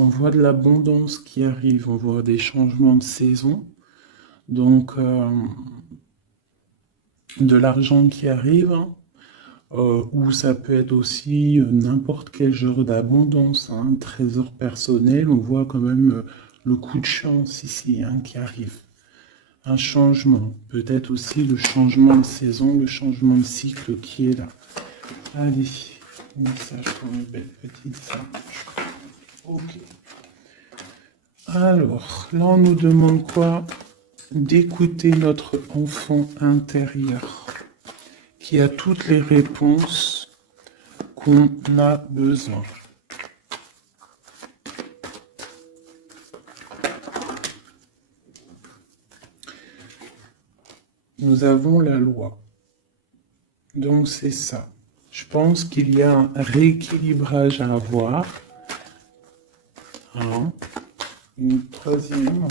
On voit de l'abondance qui arrive, on voit des changements de saison, donc de l'argent qui arrive, hein, ou ça peut être aussi n'importe quel genre d'abondance, hein, trésor personnel, on voit quand même le coup de chance ici, hein, qui arrive. Un changement, peut-être aussi le changement de saison, le changement de cycle qui est là. Allez, message pour une belle petite sage. Ok. Alors, là on nous demande quoi? D'écouter notre enfant intérieur qui a toutes les réponses qu'on a besoin. Nous avons la loi. Donc c'est ça. Je pense qu'il y a un rééquilibrage à avoir. Hein. Une troisième.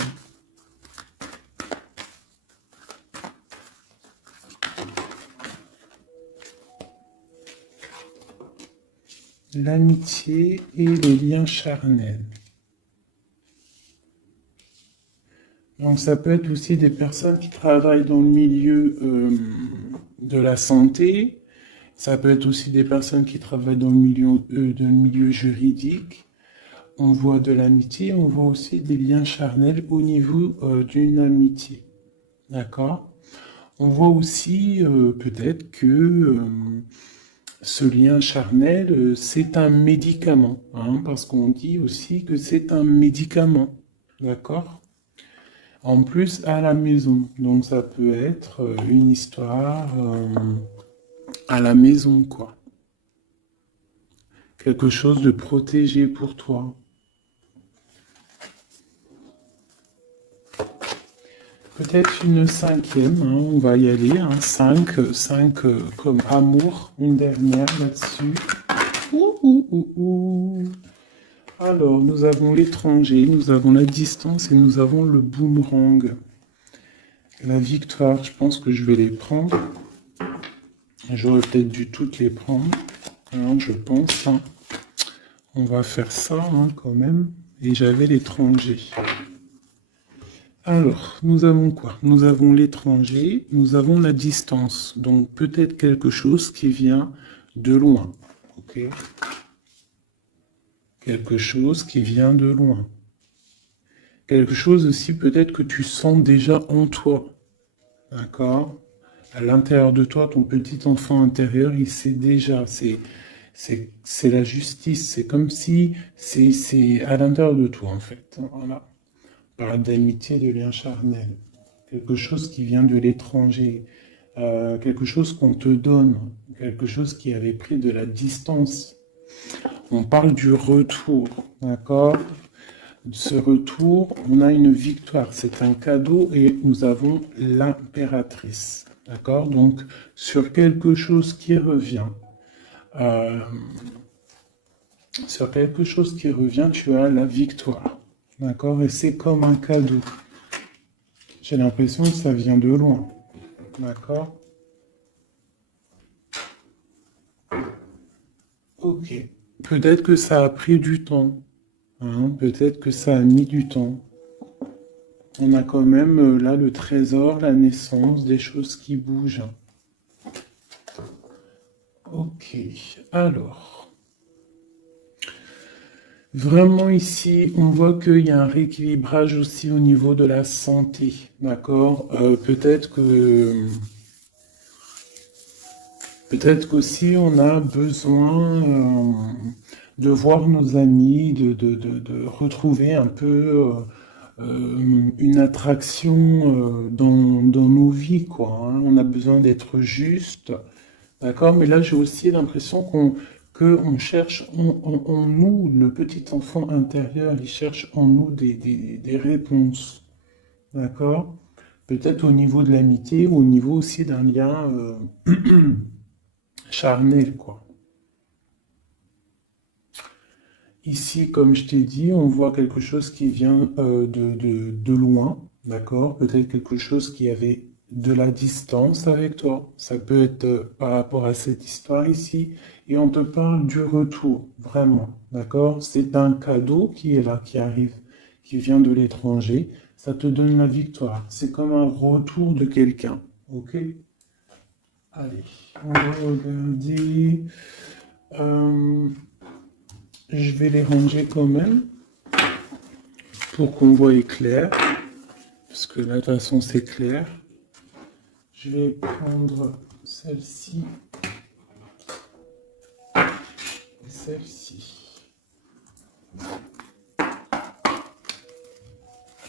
L'amitié et les liens charnels. Donc ça peut être aussi des personnes qui travaillent dans le milieu de la santé. Ça peut être aussi des personnes qui travaillent dans le milieu juridique. On voit de l'amitié, on voit aussi des liens charnels au niveau d'une amitié. D'accord? On voit aussi peut-être que ce lien charnel, c'est un médicament, hein, parce qu'on dit aussi que c'est un médicament. D'accord? En plus, à la maison. Donc ça peut être une histoire à la maison, quoi. Quelque chose de protégé pour toi. Peut-être une cinquième, hein, on va y aller, hein, 5 comme amour, une dernière là-dessus. Alors, nous avons l'étranger, nous avons la distance et nous avons le boomerang. La victoire, je pense que je vais les prendre. J'aurais peut-être dû toutes les prendre, hein, je pense. Hein. On va faire ça hein, quand même. Et j'avais l'étranger. Alors, nous avons quoi? Nous avons l'étranger, nous avons la distance. Donc, peut-être quelque chose qui vient de loin. Ok? Quelque chose qui vient de loin. Quelque chose aussi peut-être que tu sens déjà en toi. D'accord? À l'intérieur de toi, ton petit enfant intérieur, il sait déjà. C'est la justice. C'est comme si c'est à l'intérieur de toi, en fait. Voilà. Parle d'amitié, de lien charnel. Quelque chose qui vient de l'étranger. Quelque chose qu'on te donne. Quelque chose qui avait pris de la distance. On parle du retour. D'accord? Ce retour, on a une victoire. C'est un cadeau et nous avons l'impératrice. D'accord? Donc, sur quelque chose qui revient. Sur quelque chose qui revient, tu as la victoire. D'accord? Et c'est comme un cadeau. J'ai l'impression que ça vient de loin. D'accord? Ok. Peut-être que ça a pris du temps. Hein? Peut-être que ça a mis du temps. On a quand même là le trésor, la naissance, des choses qui bougent. Ok. Alors. Vraiment ici, on voit qu'il y a un rééquilibrage aussi au niveau de la santé. D'accord? Peut-être qu'aussi on a besoin de voir nos amis, de retrouver un peu une attraction dans nos vies, quoi. Hein. On a besoin d'être juste, d'accord? Mais là, j'ai aussi l'impression qu'on cherche en nous, le petit enfant intérieur, il cherche en nous des réponses, d'accord? Peut-être au niveau de l'amitié, ou au niveau aussi d'un lien charnel, quoi. Ici, comme je t'ai dit, on voit quelque chose qui vient de loin, d'accord? Peut-être quelque chose qui avait de la distance avec toi. Ça peut être par rapport à cette histoire ici. Et on te parle du retour, vraiment. D'accord? C'est un cadeau qui est là, qui arrive, qui vient de l'étranger. Ça te donne la victoire. C'est comme un retour de quelqu'un. Ok? Allez, on va regarder. Euh, je vais les ranger quand même pour qu'on voie clair. Parce que là, de toute façon, c'est clair. Je vais prendre celle-ci et celle-ci.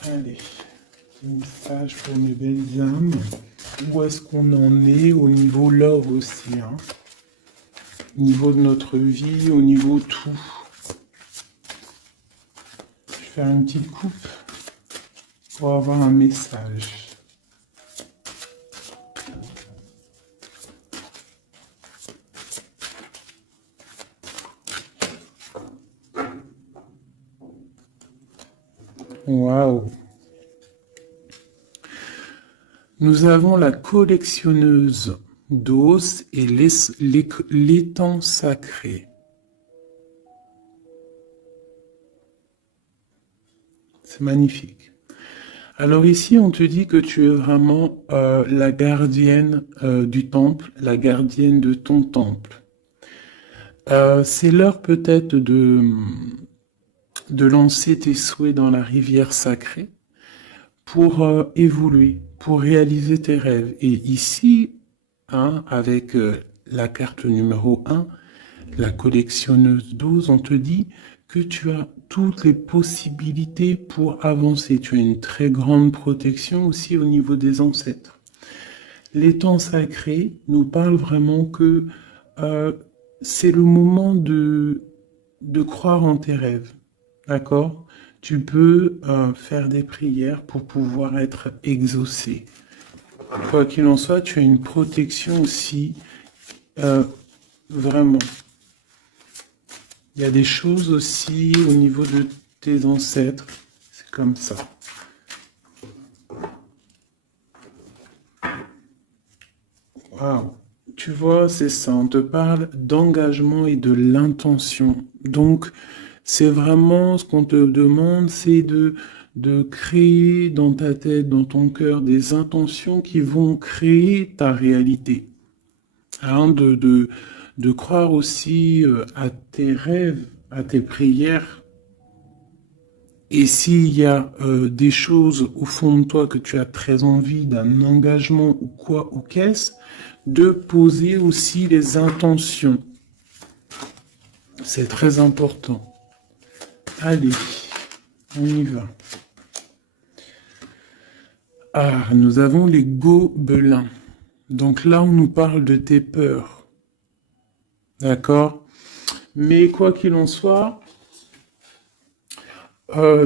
Allez, message pour mes belles âmes. Où est-ce qu'on en est au niveau love aussi, hein? Au niveau de notre vie, au niveau tout. Je vais faire une petite coupe pour avoir un message. Waouh! Nous avons la collectionneuse d'os et l'étang sacré. C'est magnifique. Alors ici, on te dit que tu es vraiment la gardienne du temple, la gardienne de ton temple. C'est l'heure peut-être de lancer tes souhaits dans la rivière sacrée pour évoluer, pour réaliser tes rêves. Et ici, hein, avec la carte numéro 1, la collectionneuse d'os, on te dit que tu as toutes les possibilités pour avancer. Tu as une très grande protection aussi au niveau des ancêtres. L'étang sacré nous parle vraiment que c'est le moment de croire en tes rêves. D'accord? Tu peux faire des prières pour pouvoir être exaucé. Quoi qu'il en soit, tu as une protection aussi, vraiment. Il y a des choses aussi au niveau de tes ancêtres. C'est comme ça. Waouh! Tu vois, c'est ça. On te parle d'engagement et de l'intention. Donc, c'est vraiment ce qu'on te demande, c'est de créer dans ta tête, dans ton cœur, des intentions qui vont créer ta réalité. Hein, de croire aussi à tes rêves, à tes prières. Et s'il y a des choses au fond de toi que tu as très envie, d'un engagement ou quoi, ou qu'est-ce, de poser aussi les intentions. C'est très important. Allez, on y va. Ah, nous avons les gobelins. Donc là, on nous parle de tes peurs. D'accord? Mais quoi qu'il en soit,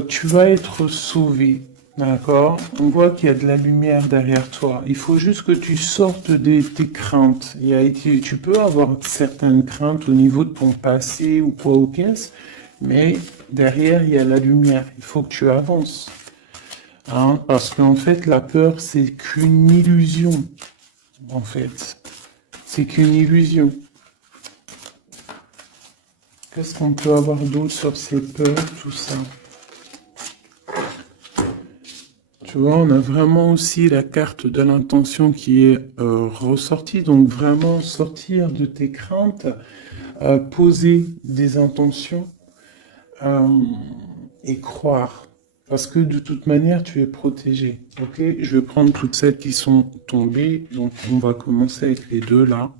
tu vas être sauvé. D'accord? On voit qu'il y a de la lumière derrière toi. Il faut juste que tu sortes de tes craintes. Tu peux avoir certaines craintes au niveau de ton passé ou quoi ou qu'est-ce, mais derrière, il y a la lumière. Il faut que tu avances. Hein? Parce qu'en fait, la peur, c'est qu'une illusion. En fait, c'est qu'une illusion. Qu'est-ce qu'on peut avoir d'autre sur ces peurs, tout ça? Tu vois, on a vraiment aussi la carte de l'intention qui est ressortie. Donc vraiment sortir de tes craintes, poser des intentions et croire. Parce que de toute manière, tu es protégé. Ok? Je vais prendre toutes celles qui sont tombées. Donc on va commencer avec les deux là.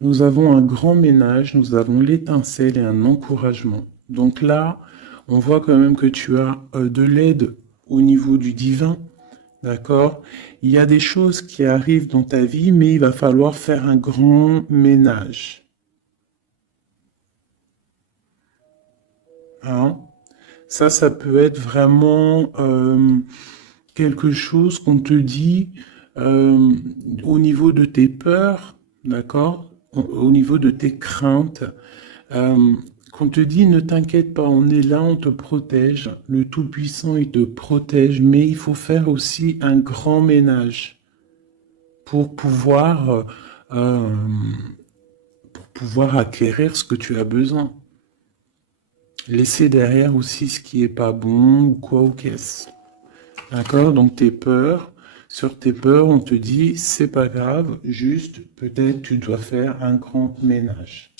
Nous avons un grand ménage, nous avons l'étincelle et un encouragement. Donc là, on voit quand même que tu as de l'aide au niveau du divin, d'accord? Il y a des choses qui arrivent dans ta vie, mais il va falloir faire un grand ménage. Hein? Ça peut être vraiment quelque chose qu'on te dit au niveau de tes peurs, d'accord? Au niveau de tes craintes. Qu'on te dit, ne t'inquiète pas, on est là, on te protège. Le Tout-Puissant, il te protège, mais il faut faire aussi un grand ménage. pour euh, pouvoir acquérir ce que tu as besoin. Laisser derrière aussi ce qui est pas bon ou quoi ou qu'est-ce. D'accord? Donc tes peurs, sur tes peurs, on te dit c'est pas grave, juste peut-être tu dois faire un grand ménage.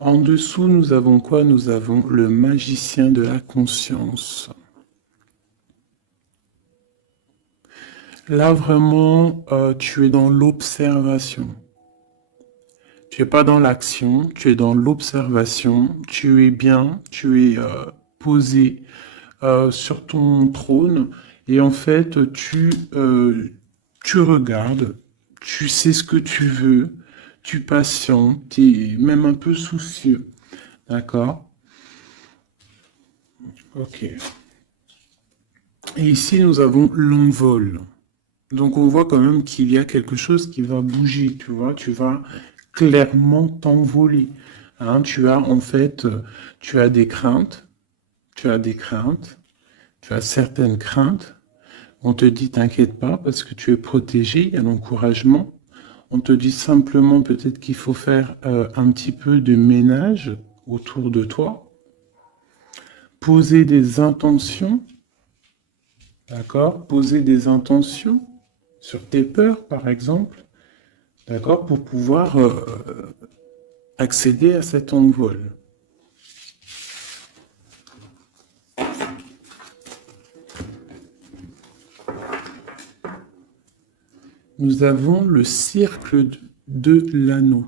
En dessous, nous avons quoi? Nous avons le magicien de la conscience. Là, vraiment, tu es dans l'observation. Tu es pas dans l'action, tu es dans l'observation. Tu es bien, tu es posé sur ton trône. Et en fait, tu regardes, tu sais ce que tu veux, tu patientes, tu es même un peu soucieux. D'accord? Ok. Et ici, nous avons l'envol. Donc, on voit quand même qu'il y a quelque chose qui va bouger, tu vois. Tu vas clairement t'envoler. Hein, tu as, en fait, tu as des craintes, tu as des craintes, tu as certaines craintes. On te dit, t'inquiète pas, parce que tu es protégé, il y a l'encouragement. On te dit simplement peut-être qu'il faut faire un petit peu de ménage autour de toi. Poser des intentions, d'accord? Poser des intentions sur tes peurs, par exemple, d'accord? Pour pouvoir accéder à cet envol. Nous avons le cercle de l'anneau.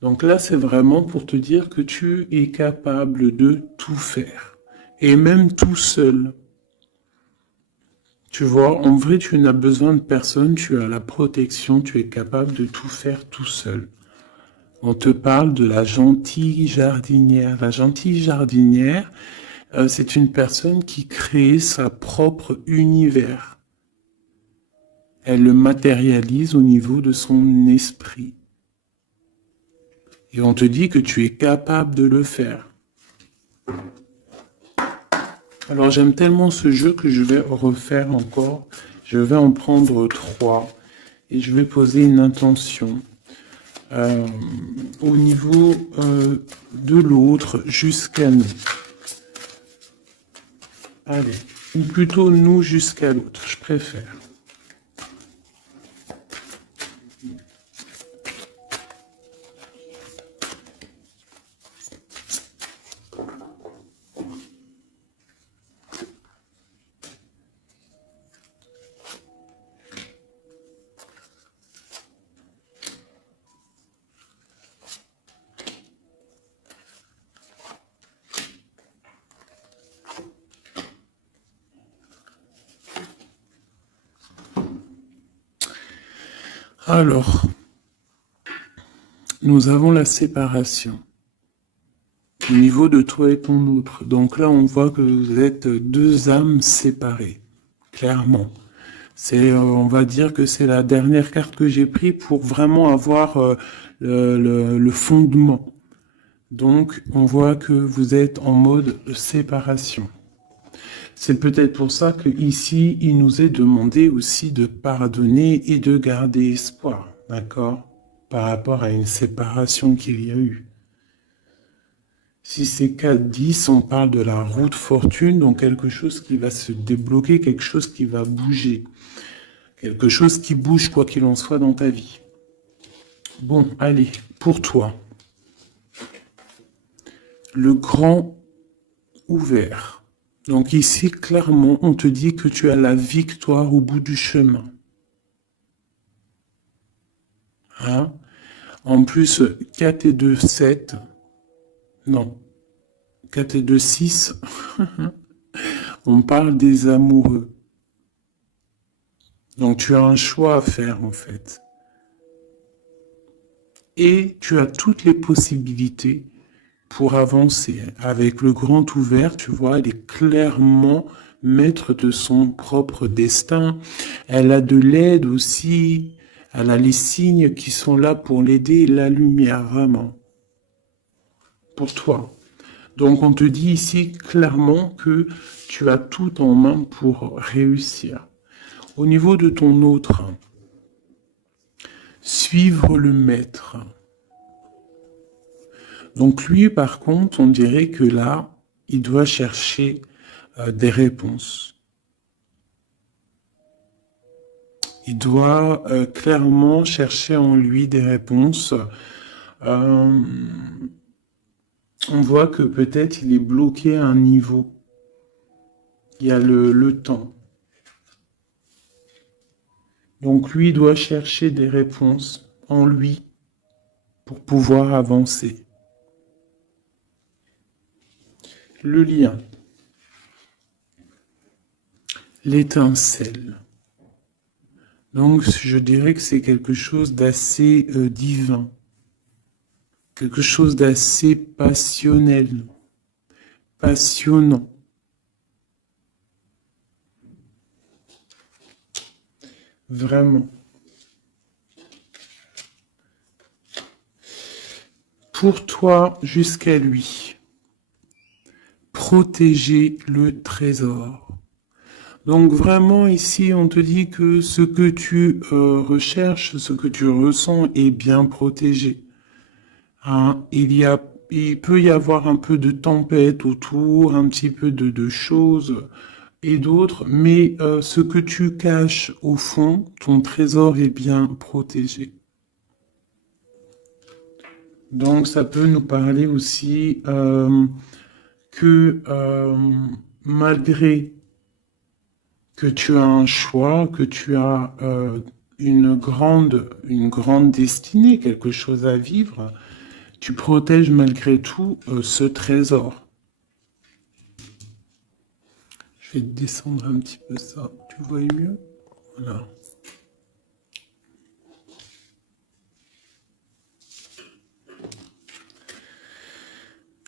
Donc là, c'est vraiment pour te dire que tu es capable de tout faire. Et même tout seul. Tu vois, en vrai, tu n'as besoin de personne, tu as la protection, tu es capable de tout faire tout seul. On te parle de la gentille jardinière. La gentille jardinière, c'est une personne qui crée sa propre univers. Elle le matérialise au niveau de son esprit. Et on te dit que tu es capable de le faire. Alors j'aime tellement ce jeu que je vais refaire encore. Je vais en prendre 3 et je vais poser une intention au niveau de l'autre jusqu'à nous. Allez, ou plutôt nous jusqu'à l'autre, je préfère. Alors, nous avons la séparation au niveau de toi et ton autre. Donc là, on voit que vous êtes deux âmes séparées, clairement. On va dire que c'est la dernière carte que j'ai prise pour vraiment avoir le fondement. Donc, on voit que vous êtes en mode séparation. C'est peut-être pour ça que ici, il nous est demandé aussi de pardonner et de garder espoir, d'accord, par rapport à une séparation qu'il y a eu. Si c'est 4-10, on parle de la route fortune, donc quelque chose qui va se débloquer, quelque chose qui va bouger. Quelque chose qui bouge quoi qu'il en soit dans ta vie. Bon, allez, pour toi. Le grand ouvert. Donc ici, clairement, on te dit que tu as la victoire au bout du chemin. Hein? En plus, 4 et 2, 7. Non. 4 et 2, 6. On parle des amoureux. Donc tu as un choix à faire en fait. Et tu as toutes les possibilités pour avancer. Avec le grand ouvert, tu vois, elle est clairement maître de son propre destin. Elle a de l'aide aussi. Elle a les signes qui sont là pour l'aider, la lumière, vraiment. Pour toi. Donc on te dit ici clairement que tu as tout en main pour réussir. Au niveau de ton autre, Suivre le maître. Donc lui, par contre, on dirait que là, il doit chercher des réponses. Il doit clairement chercher en lui des réponses. On voit que peut-être il est bloqué à un niveau. Il y a le temps. Donc lui doit chercher des réponses en lui pour pouvoir avancer. Le lien. L'étincelle. Donc je dirais que c'est quelque chose d'assez divin. Quelque chose d'assez passionnel. Passionnant. Vraiment. Pour toi jusqu'à lui. Protéger le trésor. Donc vraiment ici on te dit que ce que tu recherches, ce que tu ressens est bien protégé. Hein, il peut y avoir un peu de tempête autour, un petit peu de choses et d'autres, mais ce que tu caches au fond, ton trésor est bien protégé. Donc ça peut nous parler aussi que malgré que tu as un choix, que tu as une grande destinée, quelque chose à vivre, tu protèges malgré tout ce trésor. Je vais descendre un petit peu ça. Tu vois mieux? Voilà.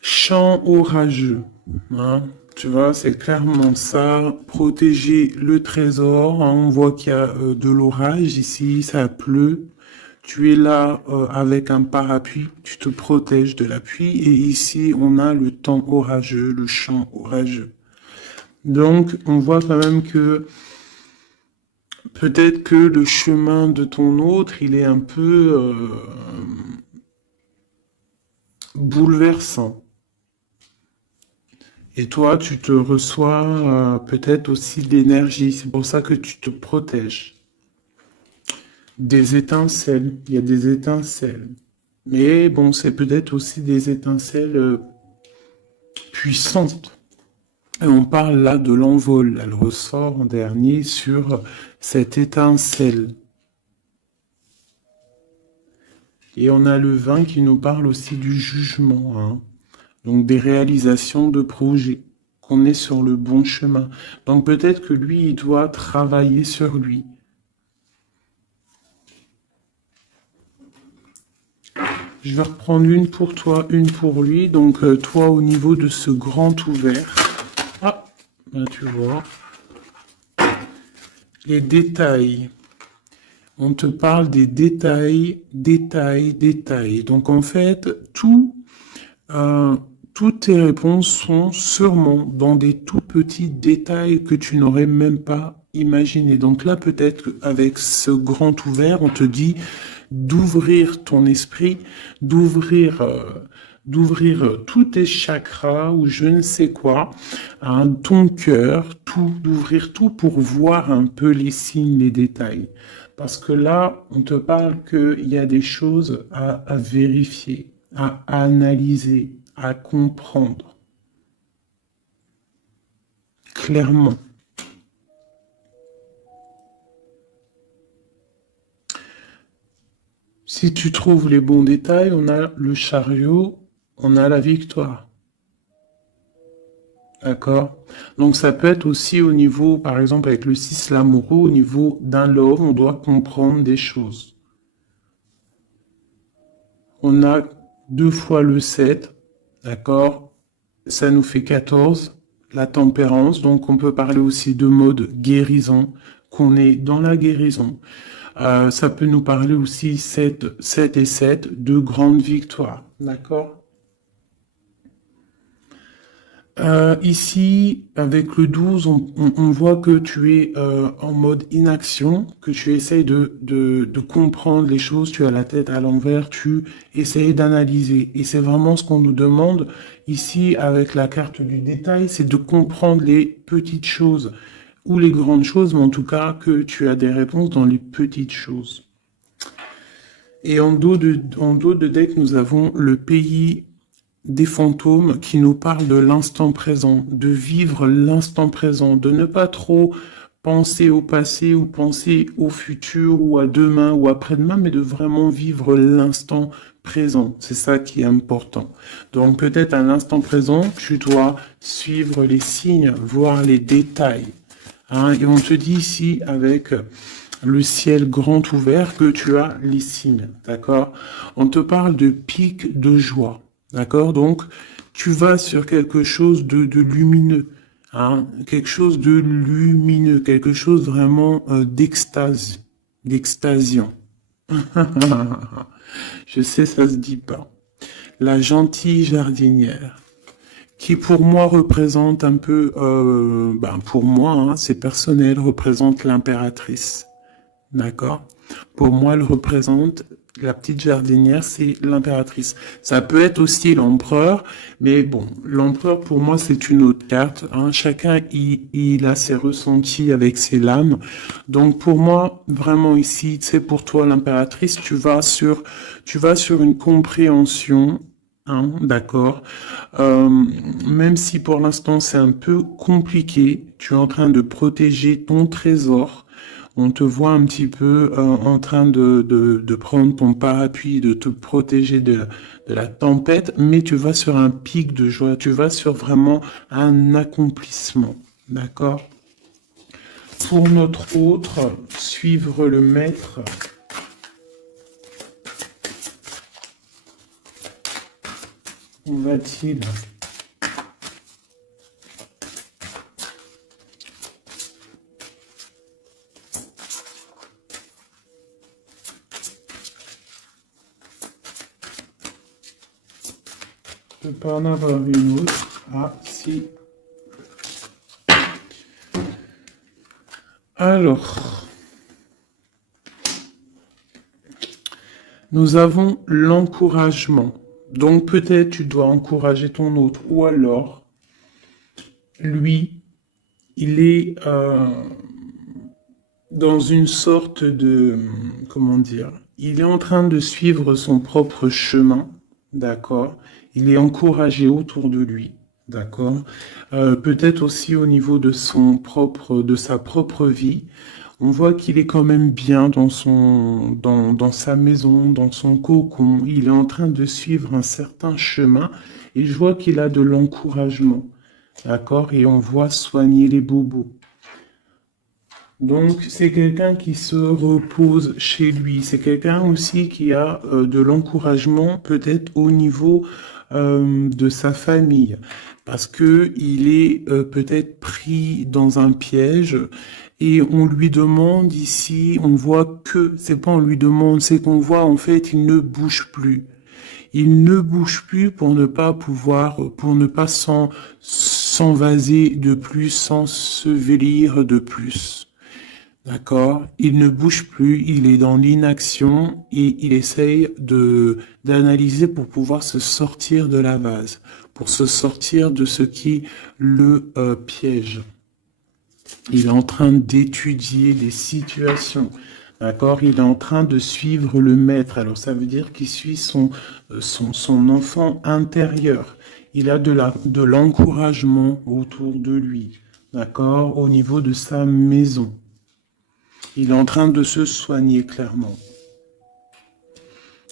Chant orageux. Hein, tu vois, c'est clairement ça. Protéger le trésor. Hein, on voit qu'il y a de l'orage ici, ça pleut. Tu es là avec un parapluie, tu te protèges de la pluie. Et ici, on a le temps orageux, le champ orageux. Donc, on voit quand même que peut-être que le chemin de ton autre, il est un peu bouleversant. Et toi, tu te reçois peut-être aussi de l'énergie. C'est pour ça que tu te protèges. Des étincelles. Il y a des étincelles. Mais bon, c'est peut-être aussi des étincelles puissantes. Et on parle là de l'envol. Elle ressort en dernier sur cette étincelle. Et on a le vin qui nous parle aussi du jugement. Hein. Donc des réalisations de projets. Qu'on est sur le bon chemin. Donc peut-être que lui, il doit travailler sur lui. Je vais reprendre une pour toi, une pour lui. Donc toi, au niveau de ce grand ouvert. Ah, là, tu vois. Les détails. On te parle des détails, détails, détails. Donc en fait, toutes tes réponses sont sûrement dans des tout petits détails que tu n'aurais même pas imaginé. Donc là, peut-être qu'avec ce grand ouvert, on te dit d'ouvrir ton esprit, d'ouvrir tous tes chakras ou je ne sais quoi, hein, ton cœur, tout, d'ouvrir tout pour voir un peu les signes, les détails. Parce que là, on te parle qu'il y a des choses à vérifier, à analyser, à comprendre. Clairement. Si tu trouves les bons détails, on a le chariot, on a la victoire. D'accord? Donc ça peut être aussi au niveau, par exemple avec le 6 l'amoureux, au niveau d'un love, on doit comprendre des choses. On a 2 fois le 7, d'accord? Ça nous fait 14, la tempérance, donc on peut parler aussi de mode guérison, qu'on est dans la guérison. Ça peut nous parler aussi 7 et 7, de grandes victoires, d'accord? Ici, avec le 12, on voit que tu es en mode inaction, que tu essayes de comprendre les choses, tu as la tête à l'envers, tu essayes d'analyser. Et c'est vraiment ce qu'on nous demande ici avec la carte du détail, c'est de comprendre les petites choses ou les grandes choses, mais en tout cas que tu as des réponses dans les petites choses. Et en dos de deck, nous avons le pays des fantômes qui nous parlent de l'instant présent, de vivre l'instant présent, de ne pas trop penser au passé ou penser au futur ou à demain ou après-demain, mais de vraiment vivre l'instant présent. C'est ça qui est important. Donc peut-être à l'instant présent, tu dois suivre les signes, voir les détails. Hein, et on te dit ici avec le ciel grand ouvert que tu as les signes, d'accord? On te parle de pic de joie, d'accord? Donc, tu vas sur quelque chose de lumineux, hein? Quelque chose de lumineux, quelque chose vraiment d'extase, d'extasiant. Je sais, ça se dit pas. La gentille jardinière, qui pour moi représente un peu, pour moi, hein, c'est personnel, représente l'impératrice. D'accord? Pour moi, elle représente la petite jardinière, c'est l'impératrice. Ça peut être aussi l'empereur, mais bon, l'empereur pour moi c'est une autre carte. Hein. Chacun il a ses ressentis avec ses lames. Donc pour moi, vraiment ici, c'est pour toi l'impératrice, tu vas sur une compréhension. Hein, d'accord. Même si pour l'instant c'est un peu compliqué, tu es en train de protéger ton trésor. On te voit un petit peu en train de prendre ton parapluie, de te protéger de la tempête, mais tu vas sur un pic de joie, tu vas sur vraiment un accomplissement. D'accord? Pour notre autre, suivre le maître. Où va-t-il? Je peux pas en avoir une autre. Ah, si. Alors, nous avons l'encouragement. Donc peut-être tu dois encourager ton autre. Ou alors, lui, il est dans une sorte de... Comment dire? Il est en train de suivre son propre chemin. D'accord? Il est encouragé autour de lui. D'accord? Peut-être aussi au niveau de de sa propre vie. On voit qu'il est quand même bien dans sa maison, dans son cocon. Il est en train de suivre un certain chemin et je vois qu'il a de l'encouragement. D'accord? Et on voit soigner les bobos. Donc, c'est quelqu'un qui se repose chez lui. C'est quelqu'un aussi qui a de l'encouragement, peut-être au niveau de sa famille, parce que il est peut-être pris dans un piège et on lui demande ici, on voit que, c'est pas on lui demande, c'est qu'on voit en fait, il ne bouge plus. Il ne bouge plus pour ne pas pouvoir, pour ne pas s'envaser de plus, s'ensevelir de plus. D'accord? Il ne bouge plus, il est dans l'inaction et il essaye d'analyser pour pouvoir se sortir de la vase, pour se sortir de ce qui le piège. Il est en train d'étudier les situations. D'accord? Il est en train de suivre le maître. Alors ça veut dire qu'il suit son enfant intérieur. Il a de l'encouragement autour de lui. D'accord? Au niveau de sa maison. Il est en train de se soigner clairement.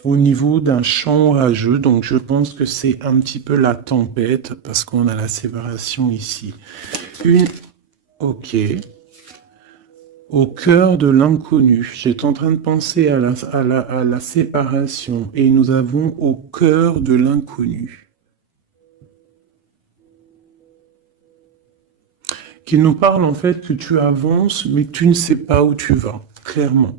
Au niveau d'un champ orageux, donc je pense que c'est un petit peu la tempête, parce qu'on a la séparation ici. Ok. Au cœur de l'inconnu. J'étais en train de penser à la séparation, et nous avons au cœur de l'inconnu. Qui nous parle en fait que tu avances, mais que tu ne sais pas où tu vas, clairement.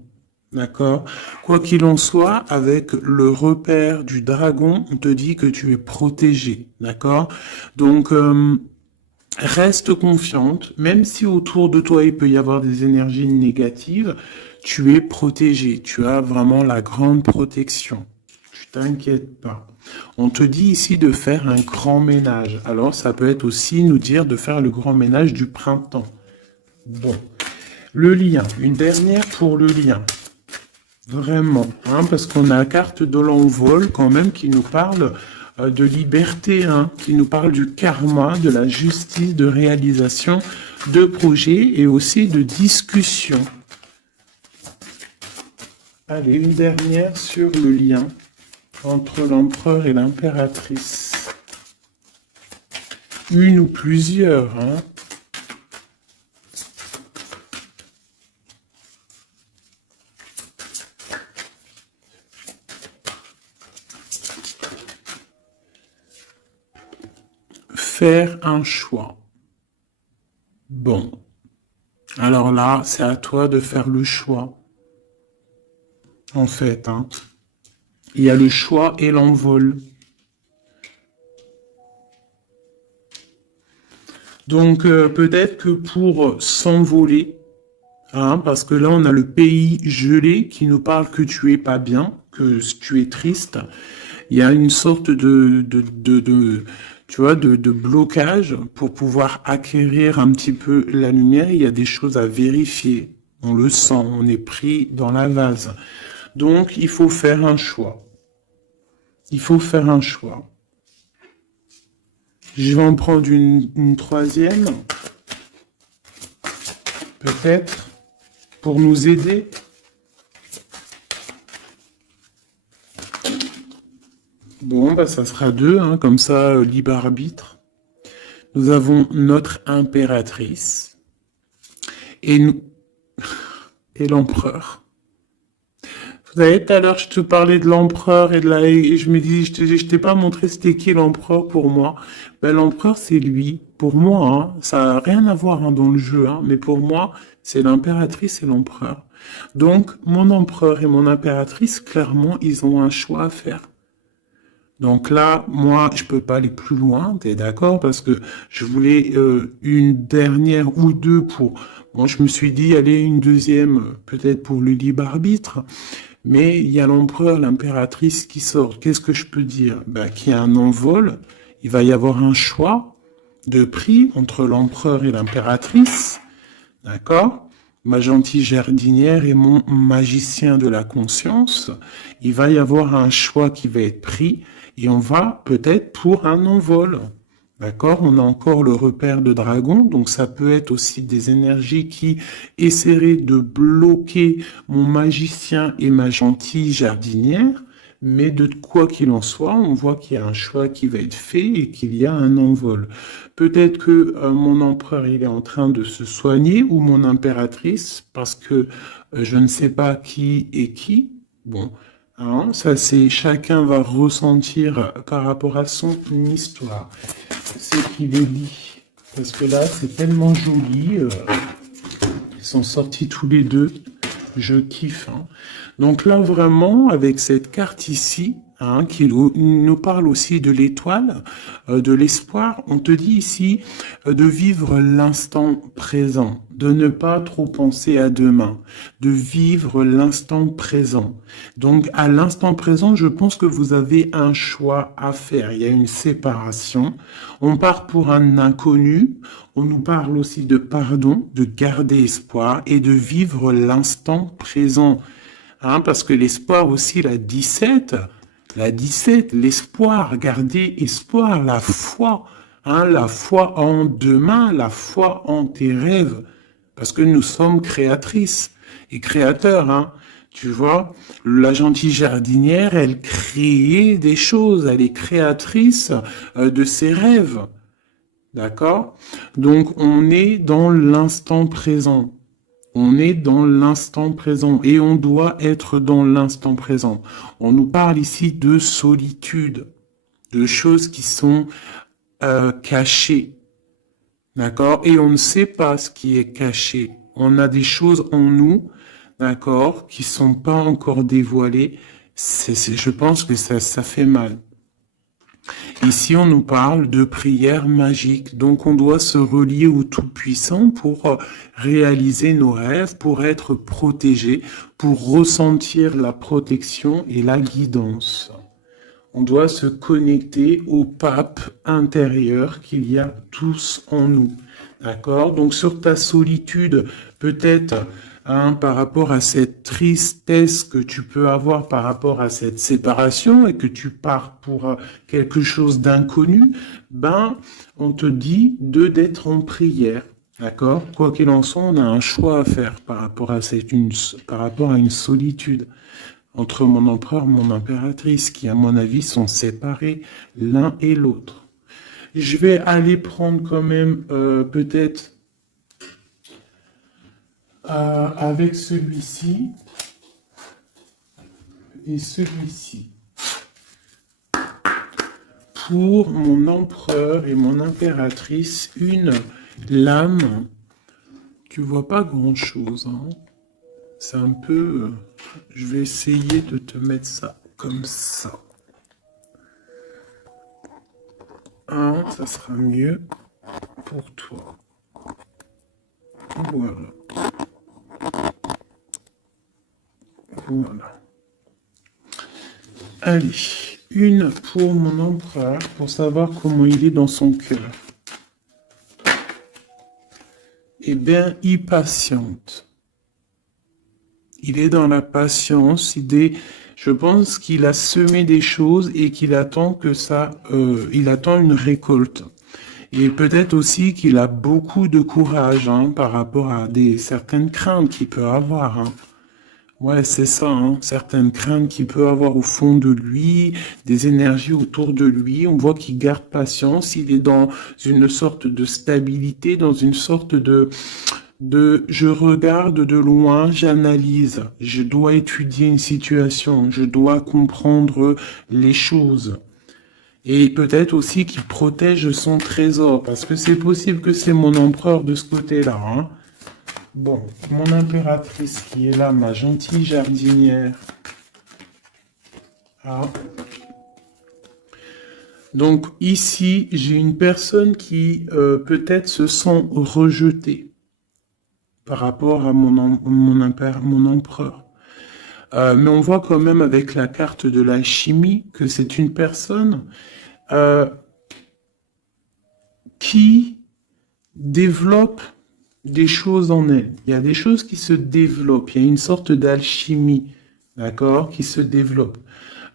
D'accord? Quoi qu'il en soit, avec le repère du dragon, on te dit que tu es protégé. D'accord? Donc, Reste confiante, même si autour de toi il peut y avoir des énergies négatives, tu es protégé, tu as vraiment la grande protection. Tu t'inquiètes pas. On te dit ici de faire un grand ménage. Alors ça peut être aussi nous dire de faire le grand ménage du printemps. Bon, le lien, une dernière pour le lien. Vraiment, hein, parce qu'on a la carte de l'envol quand même qui nous parle de liberté, hein, qui nous parle du karma, de la justice, de réalisation, de projets et aussi de discussion. Allez, une dernière sur le lien entre l'empereur et l'impératrice. Une ou plusieurs, hein. Faire un choix. Bon. Alors là, c'est à toi de faire le choix. En fait, hein. Il y a le choix et l'envol. Donc, peut-être que pour s'envoler, hein, parce que là, on a le pays gelé qui nous parle que tu es pas bien, que tu es triste. Il y a une sorte tu vois, de blocage pour pouvoir acquérir un petit peu la lumière. Il y a des choses à vérifier. On le sent, on est pris dans la vase. Donc, il faut faire un choix. Il faut faire un choix. Je vais en prendre une troisième. Peut-être. Pour nous aider. Bon, bah ça sera deux, hein, comme ça, libre arbitre. Nous avons notre impératrice et nous et l'empereur. Vous savez, tout à l'heure, je te parlais de l'empereur et je me dis, je t'ai pas montré c'était qui l'empereur pour moi. Ben, l'empereur, c'est lui. Pour moi, hein, ça a rien à voir hein, dans le jeu, hein, mais pour moi, c'est l'impératrice et l'empereur. Donc, mon empereur et mon impératrice, clairement, ils ont un choix à faire. Donc là, moi, je peux pas aller plus loin, t'es d'accord? Parce que je voulais une dernière ou deux pour... Bon, je me suis dit, allez, une deuxième, peut-être pour le libre arbitre. Mais il y a l'empereur, l'impératrice qui sort. Qu'est-ce que je peux dire? Ben, qu'il y a un envol, il va y avoir un choix de prix entre l'empereur et l'impératrice. D'accord? Ma gentille jardinière et mon magicien de la conscience. Il va y avoir un choix qui va être pris et on va peut-être pour un envol. D'accord? On a encore le repère de dragon, donc ça peut être aussi des énergies qui essaieraient de bloquer mon magicien et ma gentille jardinière. Mais de quoi qu'il en soit, on voit qu'il y a un choix qui va être fait et qu'il y a un envol. Peut-être que mon empereur il est en train de se soigner ou mon impératrice parce que je ne sais pas qui est qui. Bon, hein, ça c'est chacun va ressentir par rapport à son histoire. C'est qu'il est dit parce que là c'est tellement joli. Ils sont sortis tous les deux. Je kiffe. Hein. Donc là, vraiment, avec cette carte ici, hein, qui nous parle aussi de l'étoile, de l'espoir, on te dit ici de vivre l'instant présent, de ne pas trop penser à demain, de vivre l'instant présent. Donc à l'instant présent, je pense que vous avez un choix à faire. Il y a une séparation. On part pour un inconnu. On nous parle aussi de pardon, de garder espoir et de vivre l'instant présent. Hein, parce que l'espoir aussi, la 17, l'espoir, garder espoir, la foi, hein, la foi en demain, la foi en tes rêves. Parce que nous sommes créatrices et créateurs, hein. Tu vois, la gentille jardinière, elle crée des choses, elle est créatrice de ses rêves. D'accord? Donc, on est dans l'instant présent. On est dans l'instant présent et on doit être dans l'instant présent. On nous parle ici de solitude, de choses qui sont cachées. D'accord? Et on ne sait pas ce qui est caché. On a des choses en nous, d'accord, qui sont pas encore dévoilées. Je pense que ça fait mal. Ici, on nous parle de prière magique. Donc, on doit se relier au Tout-Puissant pour réaliser nos rêves, pour être protégé, pour ressentir la protection et la guidance. On doit se connecter au pape intérieur qu'il y a tous en nous. D'accord? Donc, sur ta solitude, peut-être, par rapport à cette tristesse que tu peux avoir par rapport à cette séparation et que tu pars pour quelque chose d'inconnu, on te dit d'être en prière. D'accord? Quoi qu'il en soit, on a un choix à faire par rapport à par rapport à une solitude entre mon empereur et mon impératrice, qui, à mon avis, sont séparés l'un et l'autre. Je vais aller prendre quand même peut-être avec celui-ci et celui-ci. Pour mon empereur et mon impératrice, une lame. Tu vois pas grand-chose, hein. C'est un peu... je vais essayer de te mettre ça comme ça. Ça sera mieux pour toi. Voilà. Voilà. Allez, une pour mon empereur, pour savoir comment il est dans son cœur. Eh bien, il patiente. Il est dans la patience, je pense qu'il a semé des choses et qu'il attend que il attend une récolte. Et peut-être aussi qu'il a beaucoup de courage par rapport à certaines craintes qu'il peut avoir. Ouais, c'est ça, certaines craintes qu'il peut avoir au fond de lui, des énergies autour de lui. On voit qu'il garde patience, il est dans une sorte de stabilité, dans une sorte de je regarde de loin, j'analyse, je dois étudier une situation, je dois comprendre les choses. Et peut-être aussi qu'il protège son trésor, parce que c'est possible que c'est mon empereur de ce côté-là. Bon, mon impératrice qui est là, ma gentille jardinière. Donc ici, j'ai une personne qui peut-être se sent rejetée par rapport à mon empereur. Mais on voit quand même avec la carte de l'alchimie que c'est une personne qui développe des choses en elle. Il y a des choses qui se développent. Il y a une sorte d'alchimie, d'accord, qui se développe.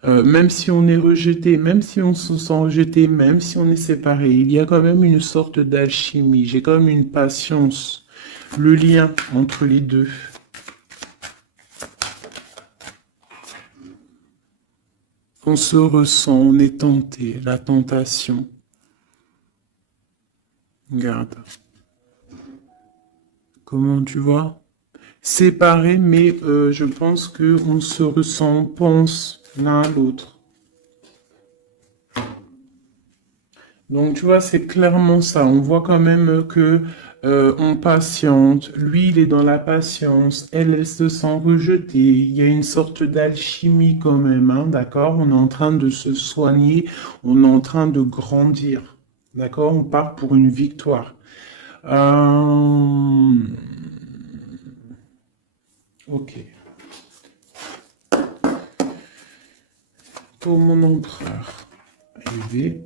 Même si on est rejeté, même si on se sent rejeté, même si on est séparé, il y a quand même une sorte d'alchimie. J'ai quand même une patience. Le lien entre les deux. On se ressent, on est tenté, la tentation. Regarde. Comment tu vois? Séparés, mais je pense qu'on se ressent, on pense l'un à l'autre. Donc tu vois, c'est clairement ça. On voit quand même que on patiente. Lui, il est dans la patience. Elle se sent rejetée. Il y a une sorte d'alchimie quand même, d'accord? On est en train de se soigner. On est en train de grandir. D'accord? On part pour une victoire. Ok. Pour mon empereur. Élevé.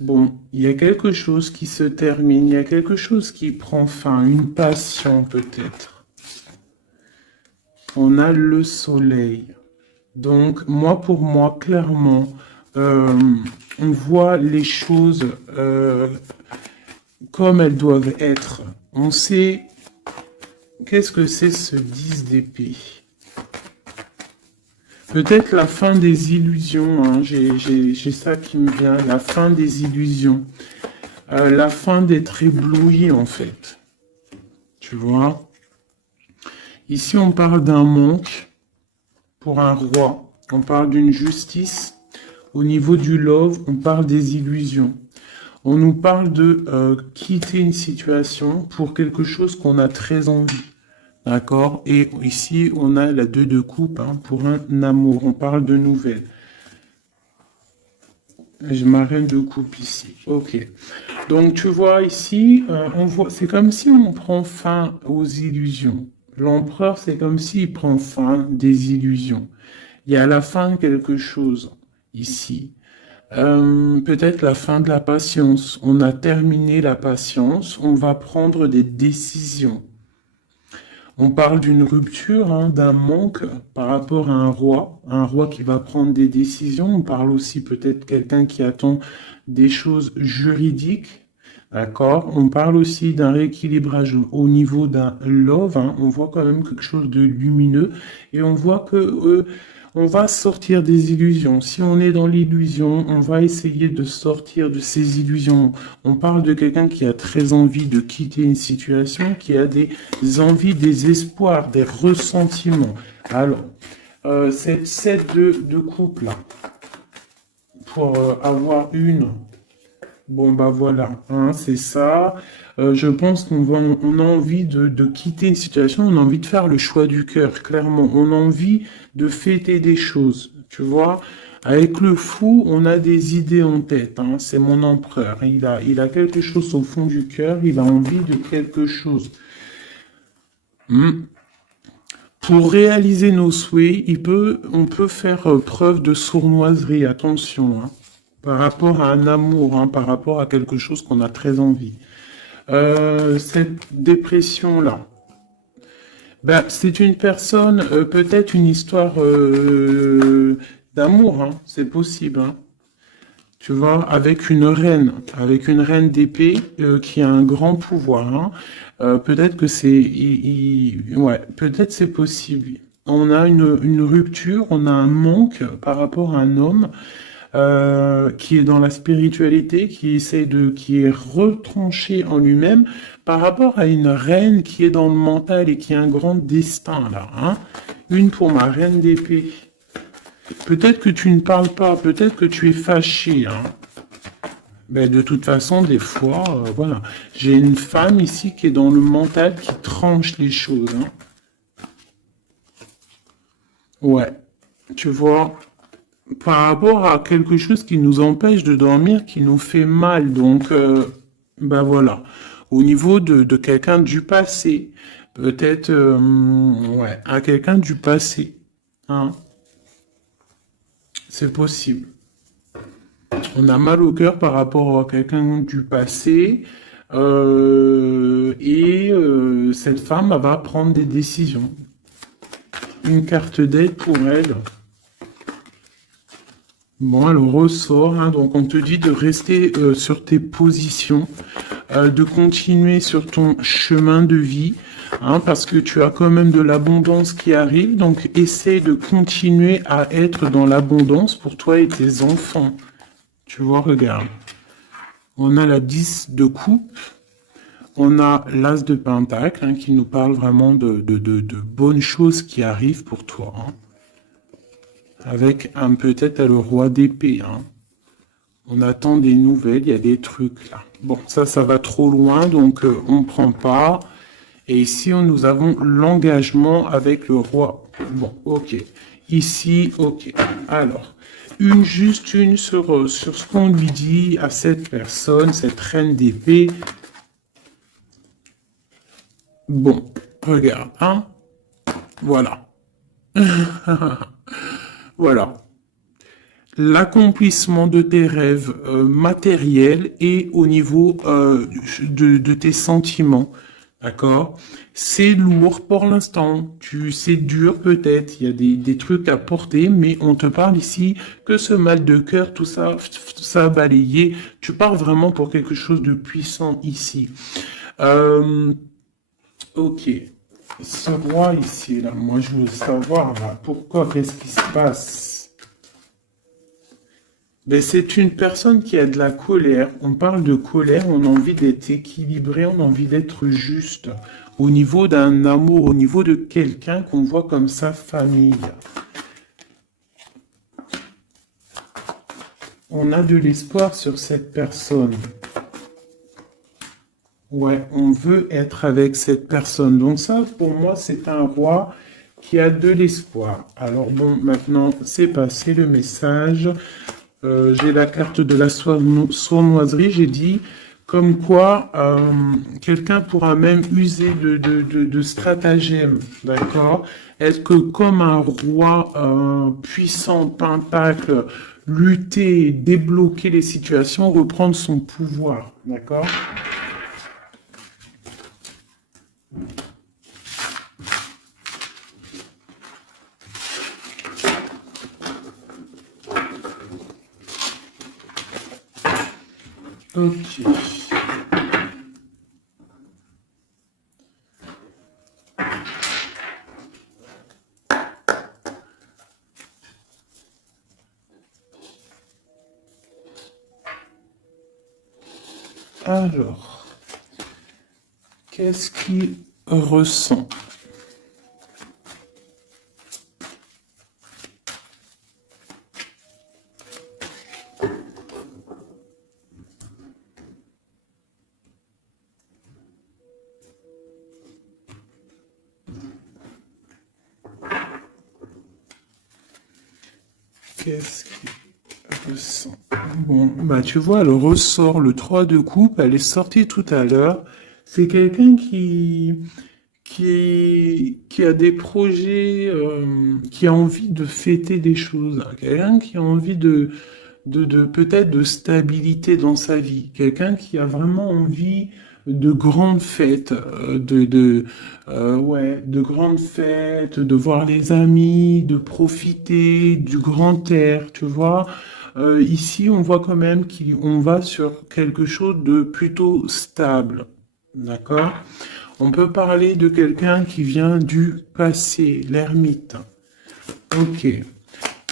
Bon, il y a quelque chose qui se termine, il y a quelque chose qui prend fin, une passion peut-être. On a le soleil. Donc, pour moi, clairement, on voit les choses comme elles doivent être. On sait qu'est-ce que c'est ce 10 d'épée. Peut-être la fin des illusions, j'ai ça qui me vient, la fin des illusions. La fin d'être ébloui, en fait. Tu vois? Ici, on parle d'un manque pour un roi. On parle d'une justice. Au niveau du love, on parle des illusions. On nous parle de quitter une situation pour quelque chose qu'on a très envie. D'accord? Et ici, on a la 2 de coupe pour un amour. On parle de nouvelles. J'ai ma reine de coupe ici. Ok. Donc tu vois ici, on voit, c'est comme si on prend fin aux illusions. L'empereur, c'est comme s'il prend fin des illusions. Il y a la fin de quelque chose ici. Peut-être la fin de la patience. On a terminé la patience. On va prendre des décisions. On parle d'une rupture, hein, d'un manque par rapport à un roi qui va prendre des décisions. On parle aussi peut-être quelqu'un qui attend des choses juridiques, d'accord? On parle aussi d'un rééquilibrage au niveau d'un love, hein. On voit quand même quelque chose de lumineux et on voit que on va sortir des illusions. Si on est dans l'illusion, on va essayer de sortir de ces illusions. On parle de quelqu'un qui a très envie de quitter une situation, qui a des envies, des espoirs, des ressentiments. Alors, cette set de couple là, pour avoir une, bon bah voilà, hein, c'est ça. Je pense on a envie de quitter une situation, on a envie de faire le choix du cœur, clairement. On a envie de fêter des choses, tu vois. Avec le fou, on a des idées en tête, hein. C'est mon empereur. Il a quelque chose au fond du cœur, il a envie de quelque chose. Hmm. Pour réaliser nos souhaits, on peut faire preuve de sournoiserie, attention, hein, par rapport à un amour, hein, par rapport à quelque chose qu'on a très envie. Cette dépression-là, ben, c'est une personne, peut-être une histoire d'amour, hein, c'est possible, hein. Tu vois, avec une reine d'épée qui a un grand pouvoir, hein. Peut-être que ouais, peut-être c'est possible. On a une rupture, on a un manque par rapport à un homme qui est dans la spiritualité, qui est retranché en lui-même par rapport à une reine qui est dans le mental et qui a un grand destin là, hein. Une pour ma reine d'épée. Peut-être que tu ne parles pas, peut-être que tu es fâché, hein. Mais de toute façon, des fois, voilà. J'ai une femme ici qui est dans le mental, qui tranche les choses, hein. Ouais. Tu vois, par rapport à quelque chose qui nous empêche de dormir, qui nous fait mal. Donc, ben voilà. Au niveau de quelqu'un du passé, peut-être, ouais, à quelqu'un du passé, hein. C'est possible. On a mal au cœur par rapport à quelqu'un du passé. Cette femme elle va prendre des décisions. Une carte d'aide pour elle. Bon, elle ressort, hein, donc on te dit de rester sur tes positions, de continuer sur ton chemin de vie, hein, parce que tu as quand même de l'abondance qui arrive, donc essaie de continuer à être dans l'abondance pour toi et tes enfants. Tu vois, regarde. On a la 10 de coupe, on a l'as de pentacle, hein, qui nous parle vraiment de bonnes choses qui arrivent pour toi, hein. Avec peut-être le roi d'épée, hein. On attend des nouvelles, il y a des trucs là. Bon, ça va trop loin, donc on prend pas. Et ici, nous avons l'engagement avec le roi. Bon, ok. Ici, ok. Alors, juste une sur ce qu'on lui dit à cette personne, cette reine d'épée. Bon, regarde, hein. Voilà. Voilà. L'accomplissement de tes rêves matériels et au niveau de tes sentiments. D'accord? C'est lourd pour l'instant. C'est dur peut-être. Il y a des trucs à porter, mais on te parle ici que ce mal de cœur, tout ça a balayé. Tu parles vraiment pour quelque chose de puissant ici. Ok. Ce roi ici, là, moi je veux savoir là, pourquoi, qu'est-ce qui se passe? Ben, c'est une personne qui a de la colère. On parle de colère, on a envie d'être équilibré, on a envie d'être juste. Au niveau d'un amour, au niveau de quelqu'un qu'on voit comme sa famille. On a de l'espoir sur cette personne. Ouais, on veut être avec cette personne. Donc ça, pour moi, c'est un roi qui a de l'espoir. Alors bon, maintenant, c'est passé le message. j'ai la carte de la sournoiserie, j'ai dit comme quoi quelqu'un pourra même user de stratagèmes, d'accord? Est-ce que comme un roi puissant, pentacle, lutter, débloquer les situations, reprendre son pouvoir, d'accord? Ok. Alors, qu'est-ce qu'il ressent? Qu'est-ce qu'il ressent? Bon, bah tu vois, elle ressort le 3 de coupe, elle est sortie tout à l'heure. C'est quelqu'un qui a des projets, qui a envie de fêter des choses, hein. Quelqu'un qui a envie de peut-être de stabilité dans sa vie, quelqu'un qui a vraiment envie de grandes fêtes, ouais, de grandes fêtes, de voir les amis, de profiter du grand air, tu vois. Ici, on voit quand même qu'on va sur quelque chose de plutôt stable, d'accord? On peut parler de quelqu'un qui vient du passé, l'ermite. Ok.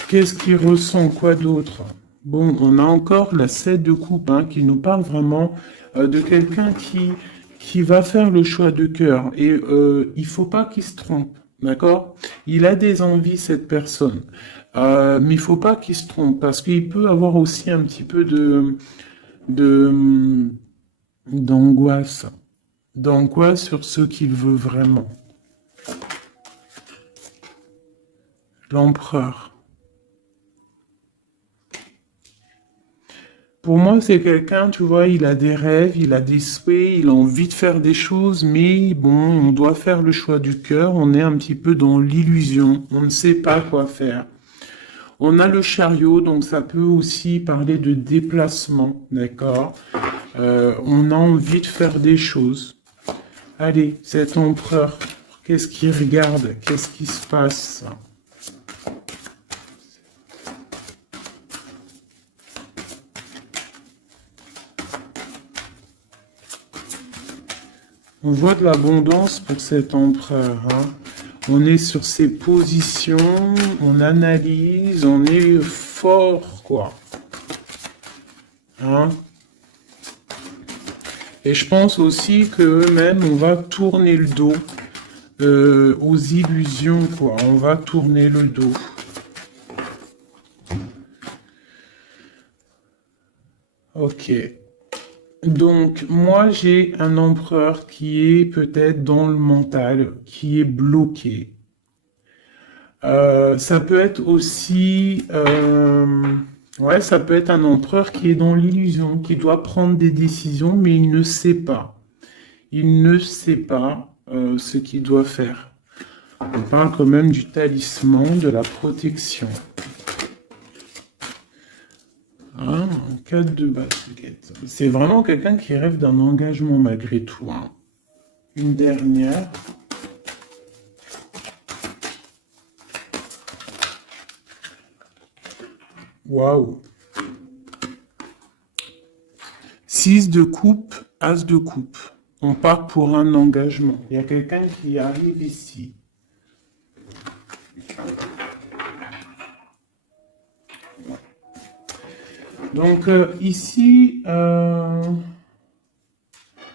Qu'est-ce qu'il ressent? Quoi d'autre? Bon, on a encore la 7 de coupe hein, qui nous parle vraiment de quelqu'un qui va faire le choix de cœur. Et il faut pas qu'il se trompe, d'accord? Il a des envies, cette personne. Mais il faut pas qu'il se trompe parce qu'il peut avoir aussi un petit peu de, d'angoisse. D'angoisse sur ce qu'il veut vraiment. L'empereur. Pour moi, c'est quelqu'un, tu vois, il a des rêves, il a des souhaits, il a envie de faire des choses, mais bon, on doit faire le choix du cœur, on est un petit peu dans l'illusion, on ne sait pas quoi faire. On a le chariot, donc ça peut aussi parler de déplacement, d'accord? On a envie de faire des choses. Allez, cet empereur, qu'est-ce qu'il regarde? Qu'est-ce qui se passe? On voit de l'abondance pour cet empereur, hein. On est sur ses positions, on analyse, on est fort, quoi. Hein? Et je pense aussi qu'eux-mêmes, on va tourner le dos aux illusions, quoi. On va tourner le dos. Ok. Donc, moi, j'ai un empereur qui est peut-être dans le mental, qui est bloqué. Ça peut être aussi, ouais, ça peut être un empereur qui est dans l'illusion, qui doit prendre des décisions, mais il ne sait pas. Il ne sait pas ce qu'il doit faire. On parle quand même du talisman, de la protection. Hein, 4 de basket. C'est vraiment quelqu'un qui rêve d'un engagement malgré tout, hein. Une dernière. Waouh. 6 de coupe, as de coupe. On part pour un engagement. Il y a quelqu'un qui arrive ici. Donc ici,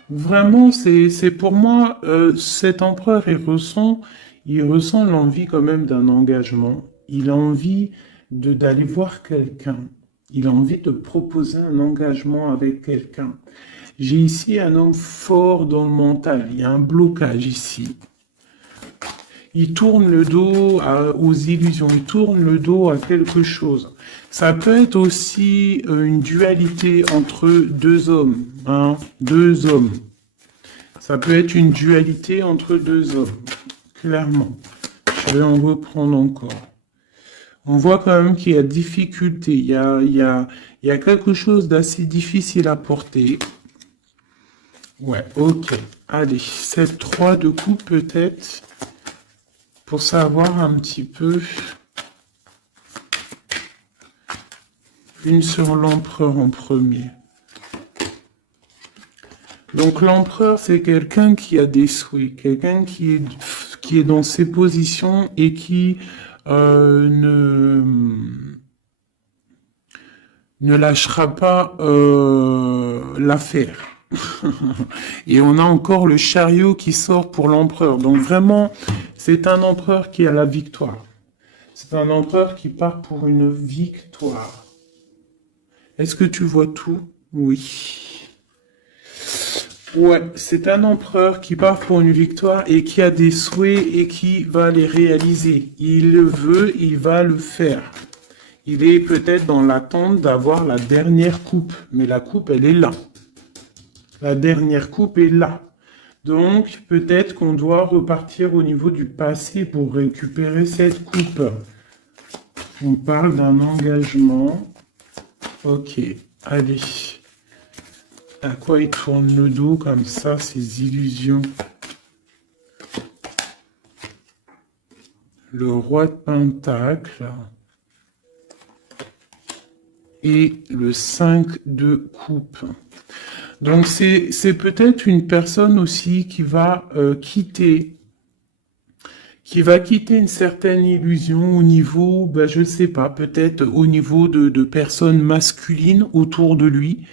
vraiment, c'est pour moi, cet empereur, il ressent l'envie quand même d'un engagement. Il a envie d'aller voir quelqu'un. Il a envie de proposer un engagement avec quelqu'un. J'ai ici un homme fort dans le mental. Il y a un blocage ici. Il tourne le dos aux illusions, il tourne le dos à quelque chose. Ça peut être aussi une dualité entre deux hommes, hein, deux hommes. Ça peut être une dualité entre deux hommes, clairement. Je vais en reprendre encore. On voit quand même qu'il y a difficulté, il y a quelque chose d'assez difficile à porter. Ouais, ok. Allez, cette 3 de coupe peut-être, pour savoir un petit peu. Une sur l'empereur en premier. Donc l'empereur, c'est quelqu'un qui a des souhaits, quelqu'un qui est dans ses positions et qui ne lâchera pas l'affaire. Et on a encore le chariot qui sort pour l'empereur. Donc vraiment, c'est un empereur qui a la victoire. C'est un empereur qui part pour une victoire. Est-ce que tu vois tout? Oui. Ouais, c'est un empereur qui part pour une victoire et qui a des souhaits et qui va les réaliser. Il le veut, il va le faire. Il est peut-être dans l'attente d'avoir la dernière coupe, mais la coupe, elle est là. La dernière coupe est là. Donc, peut-être qu'on doit repartir au niveau du passé pour récupérer cette coupe. On parle d'un engagement. Ok, allez. À quoi il tourne le dos comme ça, ces illusions? Le roi de Pentacle. Et le 5 de coupe. Donc c'est peut-être une personne aussi qui va quitter une certaine illusion au niveau, ben, je ne sais pas, peut-être au niveau de personnes masculines autour de lui.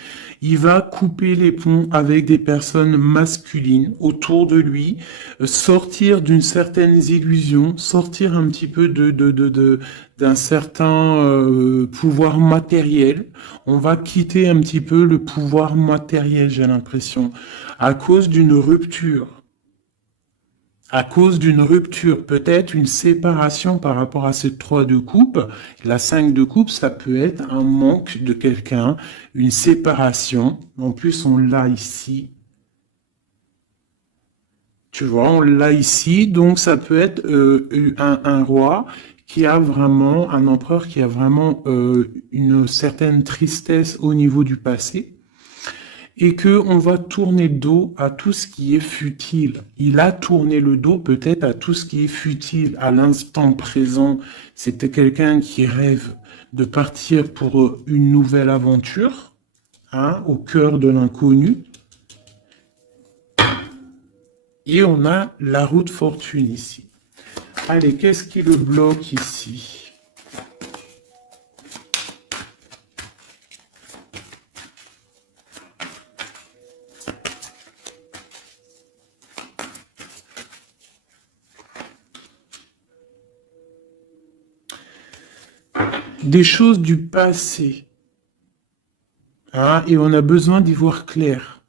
Il va couper les ponts avec des personnes masculines autour de lui, sortir d'une certaine illusion, sortir un petit peu d'un certain pouvoir matériel. On va quitter un petit peu le pouvoir matériel, j'ai l'impression, à cause d'une rupture. À cause d'une rupture, peut-être une séparation par rapport à cette 3 de coupe. La 5 de coupe, ça peut être un manque de quelqu'un, une séparation. En plus, on l'a ici. Tu vois, on l'a ici. Donc, ça peut être un roi qui a vraiment, un empereur qui a vraiment une certaine tristesse au niveau du passé. Et que on va tourner le dos à tout ce qui est futile. Il a tourné le dos peut-être à tout ce qui est futile. À l'instant présent, c'était quelqu'un qui rêve de partir pour une nouvelle aventure, hein, au cœur de l'inconnu. Et on a la roue de fortune ici. Allez, qu'est-ce qui le bloque ici ? Des choses du passé. Ah, et on a besoin d'y voir clair.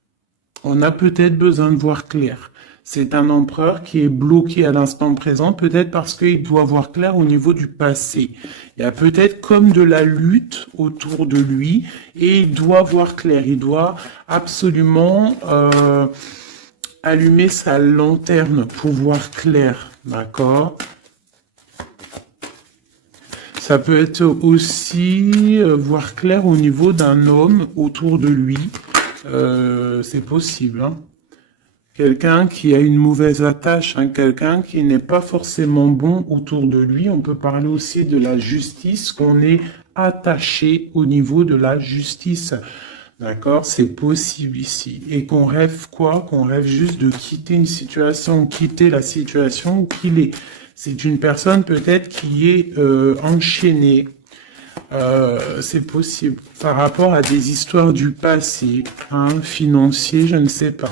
On a peut-être besoin de voir clair. C'est un empereur qui est bloqué à l'instant présent, peut-être parce qu'il doit voir clair au niveau du passé. Il y a peut-être comme de la lutte autour de lui, et il doit voir clair. Il doit absolument allumer sa lanterne pour voir clair. D'accord ? Ça peut être aussi voir clair au niveau d'un homme autour de lui. C'est possible. Hein. Quelqu'un qui a une mauvaise attache, hein, quelqu'un qui n'est pas forcément bon autour de lui. On peut parler aussi de la justice, qu'on est attaché au niveau de la justice. D'accord? C'est possible ici. Et qu'on rêve quoi? Qu'on rêve juste de quitter une situation, quitter la situation où qu'il est. C'est une personne peut-être qui est enchaînée. C'est possible. Par rapport à des histoires du passé, hein, financier, je ne sais pas.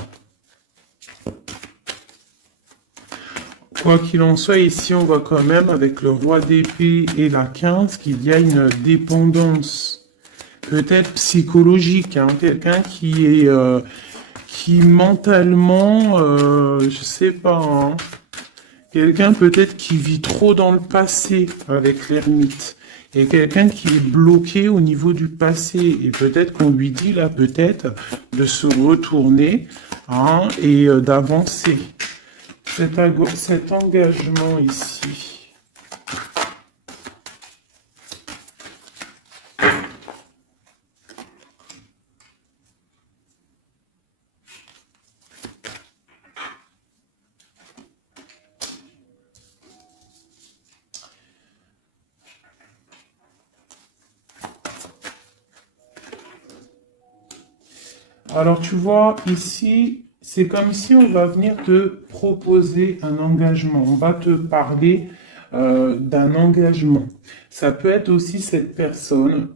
Quoi qu'il en soit, ici, on voit quand même, avec le roi d'épée et la 15, qu'il y a une dépendance, peut-être psychologique, hein, quelqu'un qui est, qui mentalement, je sais pas, hein, Quelqu'un peut-être qui vit trop dans le passé avec l'ermite. Et quelqu'un qui est bloqué au niveau du passé. Et peut-être qu'on lui dit là, peut-être, de se retourner hein, et d'avancer. Cet engagement ici. Alors tu vois, ici, c'est comme si on va venir te proposer un engagement. On va te parler d'un engagement. Ça peut être aussi cette personne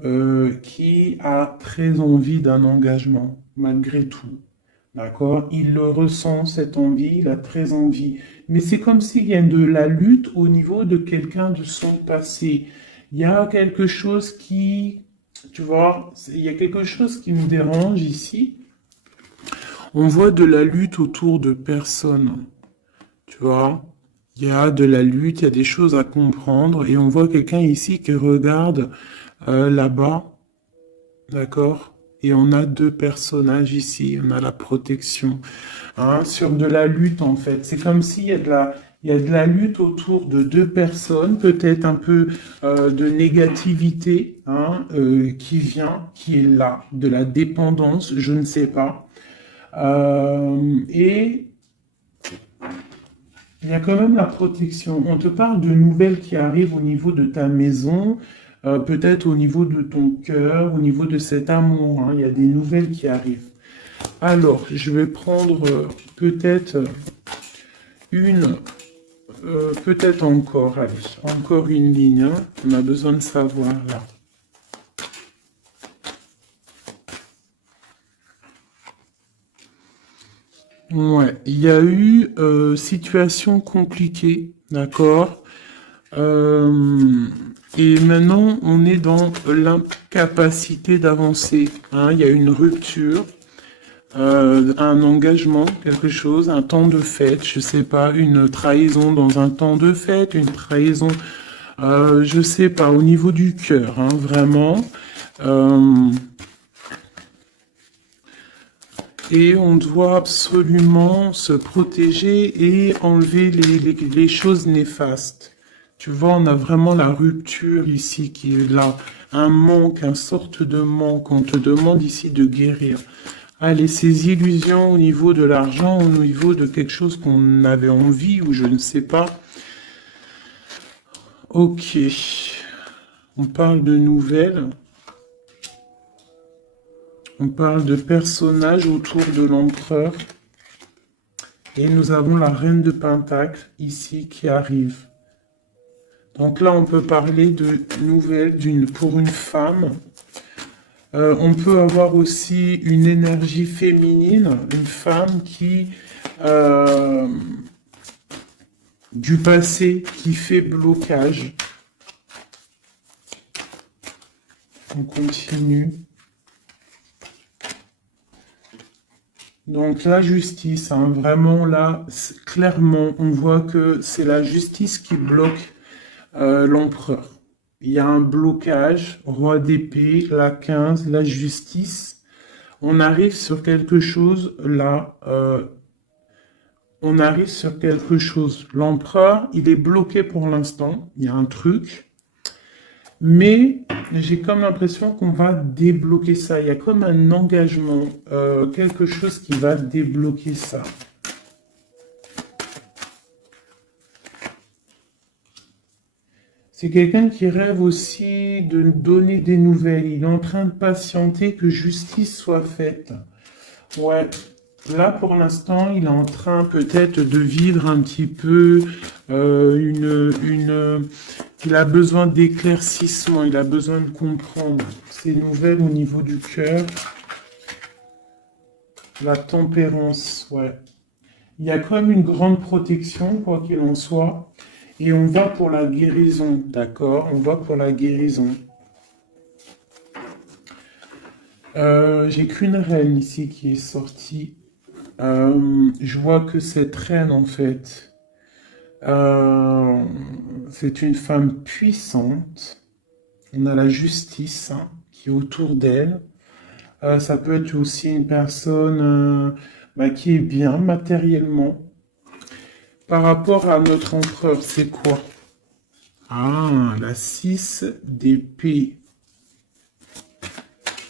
qui a très envie d'un engagement, malgré tout. D'accord? Il le ressent, cette envie, il a très envie. Mais c'est comme s'il y a de la lutte au niveau de quelqu'un de son passé. Il y a quelque chose qui, tu vois, il y a quelque chose qui me dérange ici. On voit de la lutte autour de personnes, tu vois. Il y a de la lutte, il y a des choses à comprendre, et on voit quelqu'un ici qui regarde là-bas, d'accord? Et on a deux personnages ici, on a la protection, hein, sur de la lutte en fait. C'est comme s'il y a il y a de la lutte autour de deux personnes, peut-être un peu de négativité, hein, qui vient, qui est là, de la dépendance, je ne sais pas. Et il y a quand même la protection. On te parle de nouvelles qui arrivent au niveau de ta maison, peut-être au niveau de ton cœur, au niveau de cet amour, hein. Il y a des nouvelles qui arrivent. Alors, je vais prendre peut-être une, peut-être encore, allez, encore une ligne, hein. On a besoin de savoir là. Ouais, il y a eu situation compliquée, d'accord? Euh, et maintenant, on est dans l'incapacité d'avancer, hein. Il y a une rupture, un engagement, quelque chose, un temps de fête, je sais pas, une trahison dans un temps de fête, une trahison, je sais pas, au niveau du cœur, hein, vraiment. Euh, Et on doit absolument se protéger et enlever les choses néfastes. Tu vois, on a vraiment la rupture ici qui est là. Un manque, une sorte de manque. On te demande ici de guérir. Allez, ces illusions au niveau de l'argent, au niveau de quelque chose qu'on avait envie ou je ne sais pas. Ok. On parle de nouvelles. On parle de personnages autour de l'empereur. Et nous avons la reine de Pentacle ici qui arrive. Donc là, on peut parler de nouvelles pour une femme. On peut avoir aussi une énergie féminine, une femme qui euh, du passé qui fait blocage. On continue. Donc la justice, hein, vraiment là, clairement, on voit que c'est la justice qui bloque l'empereur. Il y a un blocage, roi d'épée, la 15, la justice. On arrive sur quelque chose là, on arrive sur quelque chose. L'empereur, il est bloqué pour l'instant, il y a un truc, mais j'ai comme l'impression qu'on va débloquer ça. Il y a comme un engagement, quelque chose qui va débloquer ça. C'est quelqu'un qui rêve aussi de donner des nouvelles. Il est en train de patienter que justice soit faite. Ouais. Là, pour l'instant, il est en train peut-être de vivre un petit peu il a besoin d'éclaircissement, il a besoin de comprendre ces nouvelles au niveau du cœur. La tempérance, ouais. Il y a quand même une grande protection, quoi qu'il en soit. Et on va pour la guérison, d'accord? On va pour la guérison. J'ai qu'une reine ici qui est sortie. Je vois que cette reine, en fait, Euh, c'est une femme puissante. On a la justice hein, qui est autour d'elle. Ça peut être aussi une personne qui est bien matériellement. Par rapport à notre empereur, c'est quoi? Ah, la 6 d'épée.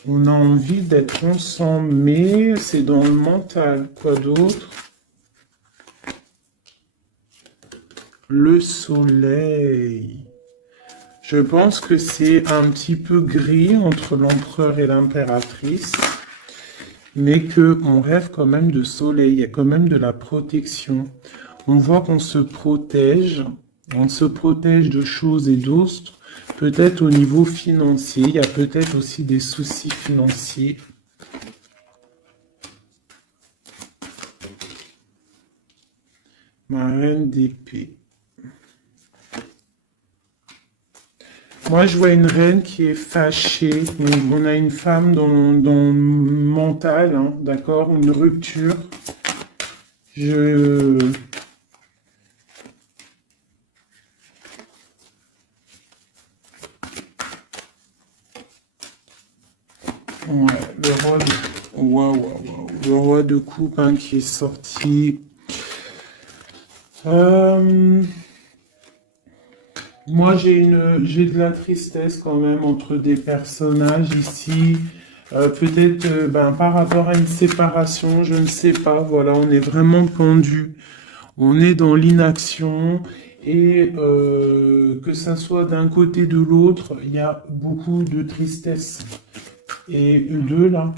On a envie d'être ensemble, mais c'est dans le mental. Quoi d'autre? Le soleil. Je pense que c'est un petit peu gris entre l'empereur et l'impératrice, mais qu'on rêve quand même de soleil, il y a quand même de la protection. On voit qu'on se protège, on se protège de choses et d'autres, peut-être au niveau financier, il y a peut-être aussi des soucis financiers. Ma reine d'épée. Moi, je vois une reine qui est fâchée. On a une femme dans le mental, hein, d'accord? Une rupture. Je... Ouais, le roi de... Waouh, waouh, waouh. Le roi de coupe hein, qui est sorti. Moi, j'ai de la tristesse quand même entre des personnages ici. Peut-être par rapport à une séparation, je ne sais pas. Voilà, on est vraiment pendu. On est dans l'inaction. Et que ça soit d'un côté ou de l'autre, il y a beaucoup de tristesse. Et deux là.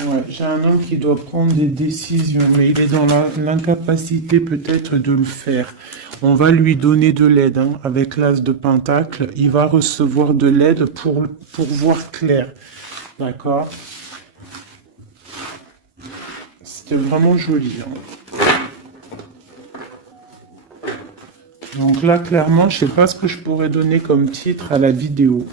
Ouais, j'ai un homme qui doit prendre des décisions, mais il est dans l'incapacité peut-être de le faire. On va lui donner de l'aide, hein, avec l'as de Pentacle. Il va recevoir de l'aide pour voir clair. D'accord? C'était vraiment joli. Hein. Donc là, clairement, je sais pas ce que je pourrais donner comme titre à la vidéo.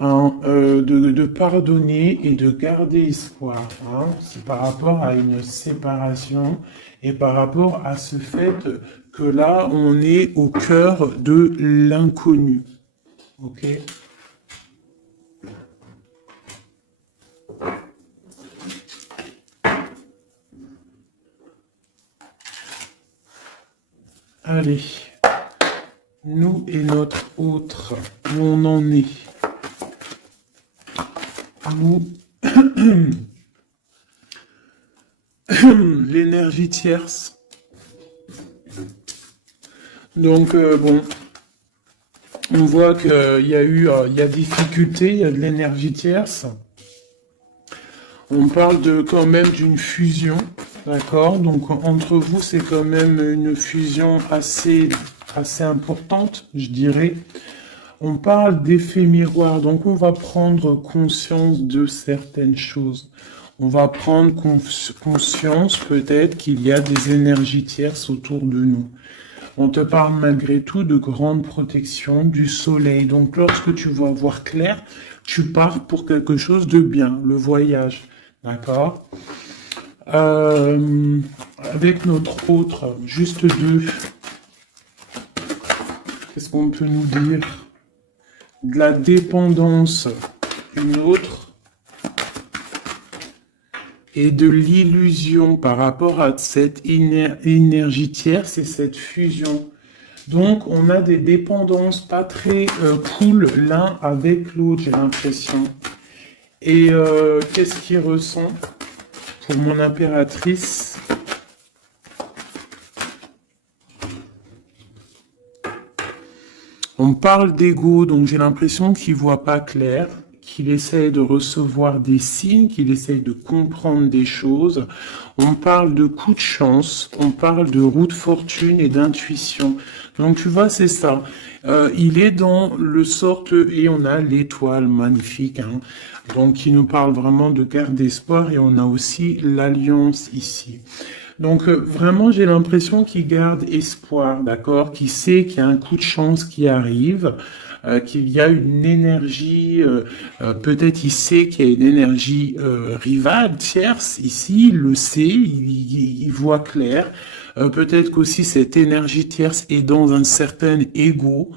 Hein, de pardonner et de garder espoir. Hein. C'est par rapport à une séparation et par rapport à ce fait que là, on est au cœur de l'inconnu. Ok? Allez, nous et notre autre, où on en est. Nous, l'énergie tierce. Donc, bon, on voit qu'il y a il y a difficulté, il y a de l'énergie tierce. On parle quand même d'une fusion, d'accord? Donc, entre vous, c'est quand même une fusion assez importante, je dirais. On parle d'effet miroir, donc on va prendre conscience de certaines choses. On va prendre conscience peut-être qu'il y a des énergies tierces autour de nous. On te parle malgré tout de grande protection du soleil. Donc lorsque tu vas voir clair, tu pars pour quelque chose de bien, le voyage. D'accord? Avec notre autre, juste deux. Qu'est-ce qu'on peut nous dire? De la dépendance, une autre, et de l'illusion par rapport à cette énergie tierce et cette fusion. Donc, on a des dépendances pas très cool l'un avec l'autre, j'ai l'impression. Et qu'est-ce qu'il ressent pour mon impératrice? On parle d'ego, donc j'ai l'impression qu'il voit pas clair, qu'il essaye de recevoir des signes, qu'il essaye de comprendre des choses. On parle de coup de chance, on parle de roue de fortune et d'intuition. Donc tu vois, c'est ça. Il est dans le sorte, et on a l'étoile magnifique, hein, donc qui nous parle vraiment de garde d'espoir, et on a aussi l'alliance ici. Donc vraiment, j'ai l'impression qu'il garde espoir, d'accord, qu'il sait qu'il y a un coup de chance qui arrive, qu'il y a une énergie, peut-être il sait qu'il y a une énergie rivale, tierce, ici, il le sait, il voit clair. Peut-être qu'aussi cette énergie tierce est dans un certain ego.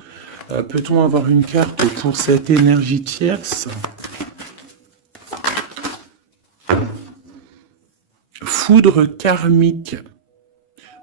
Peut-on avoir une carte pour cette énergie tierce? Foudre karmique.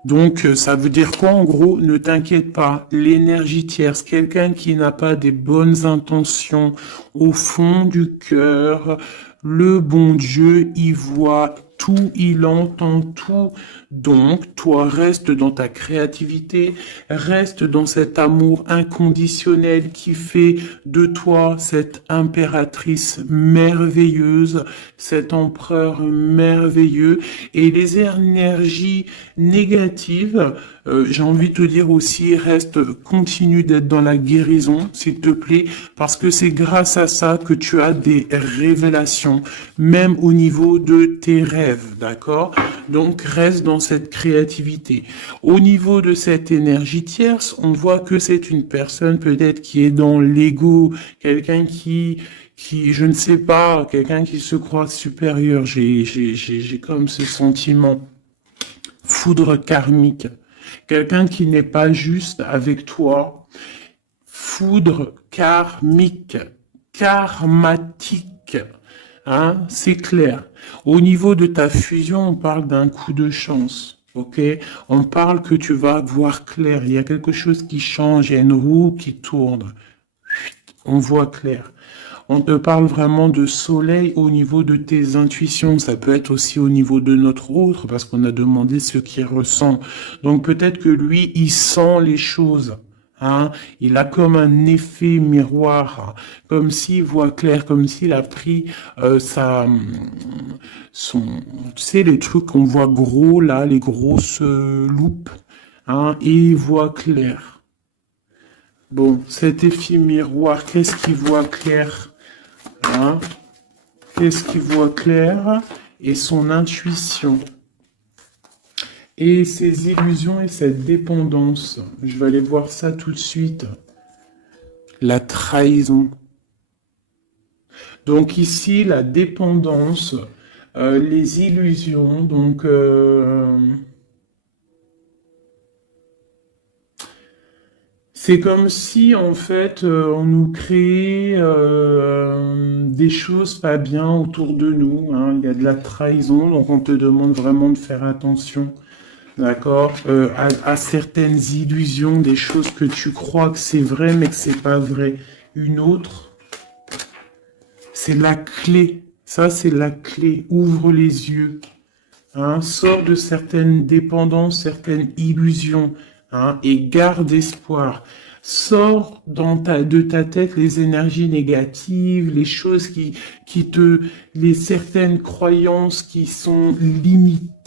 Donc, ça veut dire quoi en gros? Ne t'inquiète pas, l'énergie tierce, quelqu'un qui n'a pas des bonnes intentions au fond du cœur, le bon Dieu, il voit tout, il entend tout. Donc, toi, reste dans ta créativité, reste dans cet amour inconditionnel qui fait de toi cette impératrice merveilleuse, cet empereur merveilleux. Et les énergies négatives, j'ai envie de te dire aussi, continue d'être dans la guérison, s'il te plaît, parce que c'est grâce à ça que tu as des révélations, même au niveau de tes rêves, d'accord? Donc, reste dans cette créativité. Au niveau de cette énergie tierce, on voit que c'est une personne peut-être qui est dans l'ego, quelqu'un qui, je ne sais pas, quelqu'un qui se croit supérieur. J'ai comme ce sentiment. Foudre karmique. Quelqu'un qui n'est pas juste avec toi. Foudre karmique. Karmatique. Hein, c'est clair. Au niveau de ta fusion, on parle d'un coup de chance. Ok? On parle que tu vas voir clair. Il y a quelque chose qui change. Il y a une roue qui tourne. On voit clair. On te parle vraiment de soleil au niveau de tes intuitions. Ça peut être aussi au niveau de notre autre, parce qu'on a demandé ce qu'il ressent. Donc peut-être que lui, il sent les choses. Hein, il a comme un effet miroir, comme s'il voit clair, comme s'il a pris tu sais, les trucs qu'on voit gros là, les grosses loupes, hein, et il voit clair. Bon, cet effet miroir, qu'est-ce qu'il voit clair? Hein? Qu'est-ce qu'il voit clair? Et son intuition. Et ses illusions et cette dépendance. Je vais aller voir ça tout de suite. La trahison. Donc ici, la dépendance, les illusions, donc... c'est comme si, en fait, on nous créait des choses pas bien autour de nous. Hein. Il y a de la trahison, donc on te demande vraiment de faire attention, d'accord, à certaines illusions, des choses que tu crois que c'est vrai, mais que c'est pas vrai. Une autre, c'est la clé. Ça, c'est la clé. Ouvre les yeux. Hein. Sors de certaines dépendances, certaines illusions. Hein, et garde espoir. Sors de ta tête les énergies négatives, les choses les certaines croyances qui sont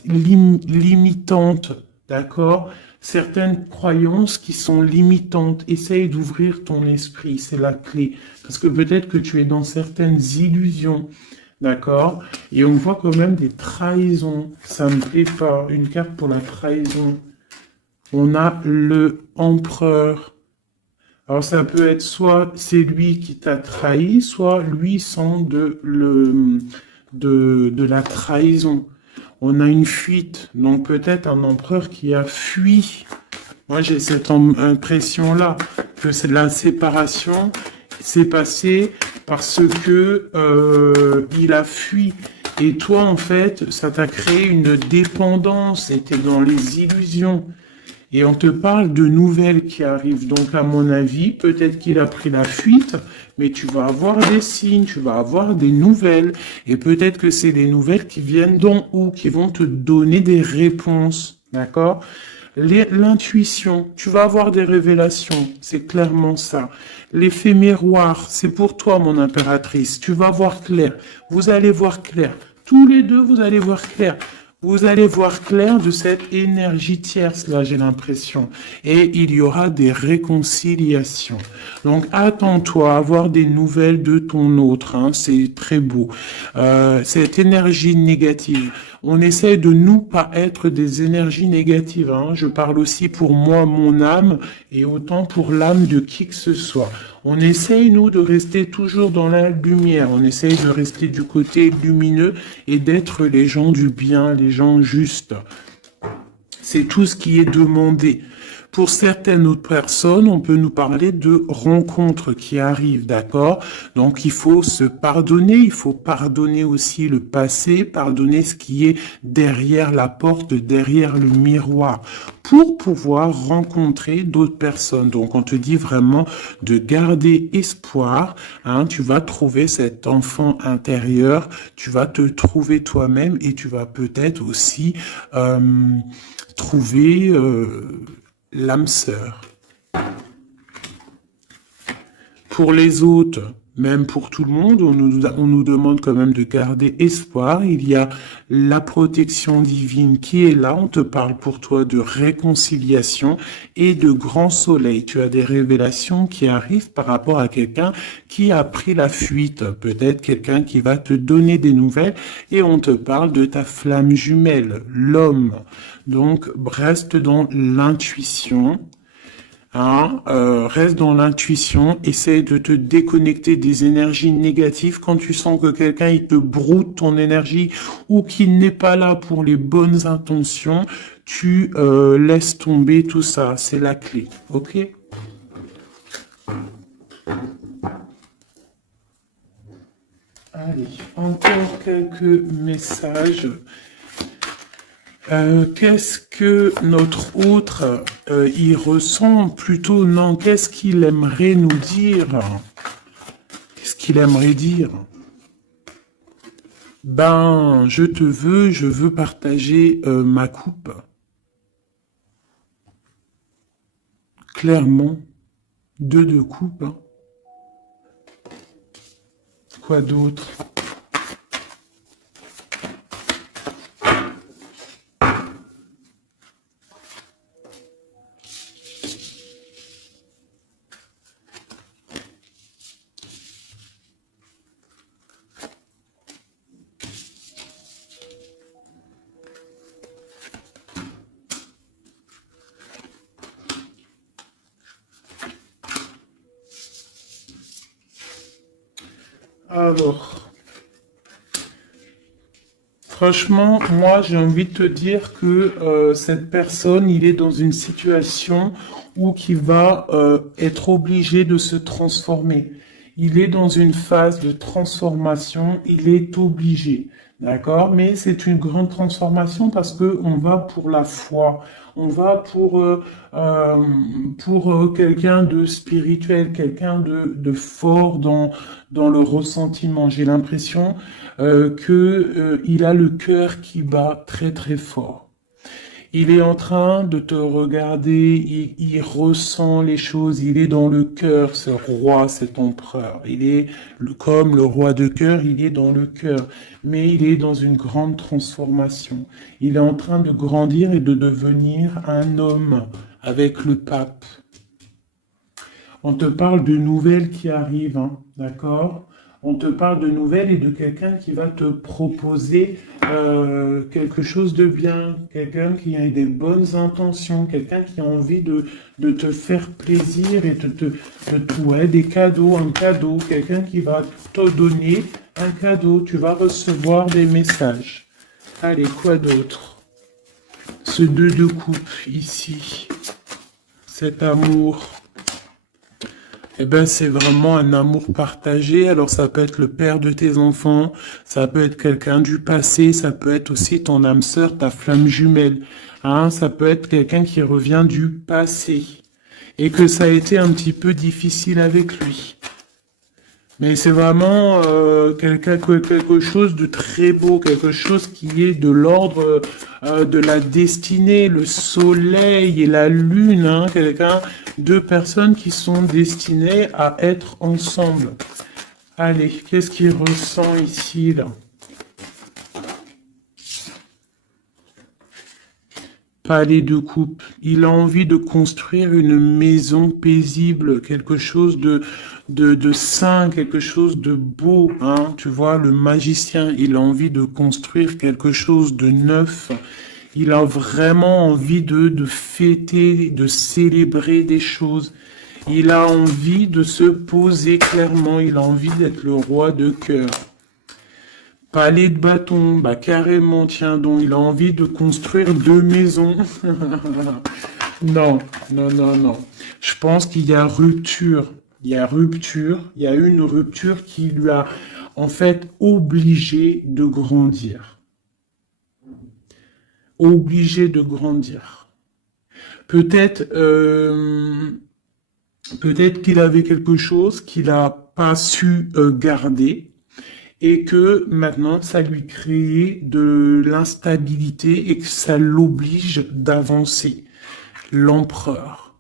limitantes, d'accord? Certaines croyances qui sont limitantes. Essaye d'ouvrir ton esprit, c'est la clé. Parce que peut-être que tu es dans certaines illusions. D'accord? Et on voit quand même des trahisons. Ça me plaît pas. Une carte pour la trahison. On a le empereur. Alors ça peut être soit c'est lui qui t'a trahi, soit lui sent de la trahison. On a une fuite, donc peut-être un empereur qui a fui. Moi j'ai cette impression-là, que c'est la séparation s'est passée parce que il a fui. Et toi en fait, ça t'a créé une dépendance, et t'es dans les illusions. Et on te parle de nouvelles qui arrivent. Donc, à mon avis, peut-être qu'il a pris la fuite, mais tu vas avoir des signes, tu vas avoir des nouvelles. Et peut-être que c'est des nouvelles qui viennent d'en haut, qui vont te donner des réponses. D'accord? L'intuition, tu vas avoir des révélations. C'est clairement ça. L'effet miroir, c'est pour toi, mon impératrice. Tu vas voir clair. Vous allez voir clair. Tous les deux, vous allez voir clair. Vous allez voir clair de cette énergie tierce, là, j'ai l'impression. Et il y aura des réconciliations. Donc, attends-toi à avoir des nouvelles de ton autre. Hein, c'est très beau. Cette énergie négative. On essaie de nous pas être des énergies négatives. Hein. Je parle aussi pour moi, mon âme, et autant pour l'âme de qui que ce soit. On essaye, nous, de rester toujours dans la lumière. On essaye de rester du côté lumineux et d'être les gens du bien, les gens justes. C'est tout ce qui est demandé. Pour certaines autres personnes, on peut nous parler de rencontres qui arrivent, d'accord? Donc, il faut se pardonner, il faut pardonner aussi le passé, pardonner ce qui est derrière la porte, derrière le miroir, pour pouvoir rencontrer d'autres personnes. Donc, on te dit vraiment de garder espoir, hein, tu vas trouver cet enfant intérieur, tu vas te trouver toi-même et tu vas peut-être aussi trouver l'âme sœur. Pour les autres, même pour tout le monde, on nous demande quand même de garder espoir. Il y a la protection divine qui est là. On te parle pour toi de réconciliation et de grand soleil. Tu as des révélations qui arrivent par rapport à quelqu'un qui a pris la fuite. Peut-être quelqu'un qui va te donner des nouvelles et on te parle de ta flamme jumelle, l'homme. Donc, reste dans l'intuition. Hein, reste dans l'intuition, essaie de te déconnecter des énergies négatives quand tu sens que quelqu'un il te broute ton énergie ou qu'il n'est pas là pour les bonnes intentions, tu laisses tomber tout ça, c'est la clé, ok? Allez, encore quelques messages. Qu'est-ce que notre autre y ressent plutôt? Non, qu'est-ce qu'il aimerait nous dire? Qu'est-ce qu'il aimerait dire? Ben, je veux partager ma coupe. Clairement, deux de coupe. Hein. Quoi d'autre? Alors, franchement, moi, j'ai envie de te dire que cette personne, il est dans une situation où il va être obligé de se transformer. Il est dans une phase de transformation, il est obligé. D'accord? Mais c'est une grande transformation parce que on va pour la foi. On va pour quelqu'un de spirituel, quelqu'un de fort dans le ressentiment. J'ai l'impression il a le cœur qui bat très très fort. Il est en train de te regarder, il ressent les choses, il est dans le cœur, ce roi, cet empereur. Il est comme le roi de cœur, il est dans le cœur, mais il est dans une grande transformation. Il est en train de grandir et de devenir un homme avec le pape. On te parle de nouvelles qui arrivent, hein, d'accord? On te parle de nouvelles et de quelqu'un qui va te proposer quelque chose de bien, quelqu'un qui a des bonnes intentions, quelqu'un qui a envie de te faire plaisir et ouais, des cadeaux, un cadeau, quelqu'un qui va te donner un cadeau, tu vas recevoir des messages. Allez, quoi d'autre? Ce 2 de coupe ici, cet amour. Eh ben, c'est vraiment un amour partagé. Alors, ça peut être le père de tes enfants, ça peut être quelqu'un du passé, ça peut être aussi ton âme sœur, ta flamme jumelle. Hein, ça peut être quelqu'un qui revient du passé et que ça a été un petit peu difficile avec lui. Mais c'est vraiment quelque chose de très beau, quelque chose qui est de l'ordre de la destinée, le soleil et la lune, hein, deux personnes qui sont destinées à être ensemble. Allez, qu'est-ce qu'il ressent ici, là? Palais de coupe. Il a envie de construire une maison paisible, quelque chose de sain, quelque chose de beau, hein. Tu vois, le magicien, il a envie de construire quelque chose de neuf. Il a vraiment envie de fêter, de célébrer des choses. Il a envie de se poser clairement. Il a envie d'être le roi de cœur. Palais de bâton, bah carrément, tiens donc, il a envie de construire 2 maisons. Non, non, non, non. Je pense qu'il y a rupture. Il y a rupture. Il y a une rupture qui lui a, en fait, obligé de grandir. Obligé de grandir. Peut-être, peut-être qu'il avait quelque chose qu'il n'a pas su garder et que maintenant ça lui crée de l'instabilité et que ça l'oblige d'avancer. L'empereur.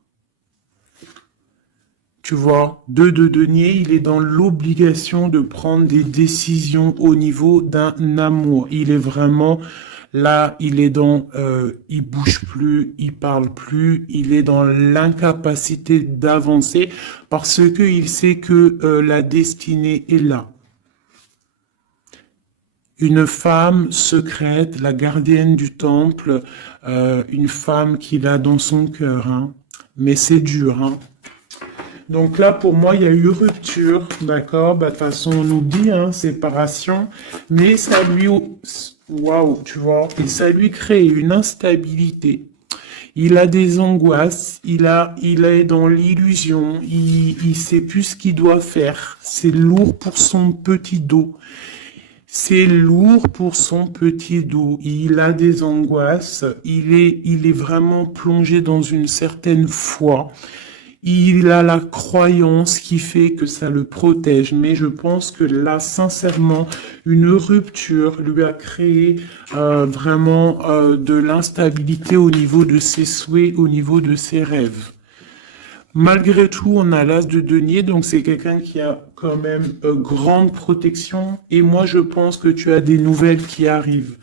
Tu vois, 2 de denier, il est dans l'obligation de prendre des décisions au niveau d'un amour. Il est vraiment là, il est dans, il bouge plus, il parle plus, il est dans l'incapacité d'avancer parce que il sait que la destinée est là. Une femme secrète, la gardienne du temple, une femme qu'il a dans son cœur, hein. Mais c'est dur, hein. Donc là, pour moi, il y a eu rupture, d'accord? Bah, de toute façon, on nous dit, hein, séparation, mais ça lui, waouh, tu vois, et ça lui crée une instabilité. Il a des angoisses, il est dans l'illusion, il sait plus ce qu'il doit faire. C'est lourd pour son petit dos. C'est lourd pour son petit dos. Il a des angoisses. Il est vraiment plongé dans une certaine foi. Il a la croyance qui fait que ça le protège. Mais je pense que là, sincèrement, une rupture lui a créé vraiment de l'instabilité au niveau de ses souhaits, au niveau de ses rêves. Malgré tout, on a l'as de denier, donc c'est quelqu'un qui a quand même grande protection. Et moi, je pense que tu as des nouvelles qui arrivent.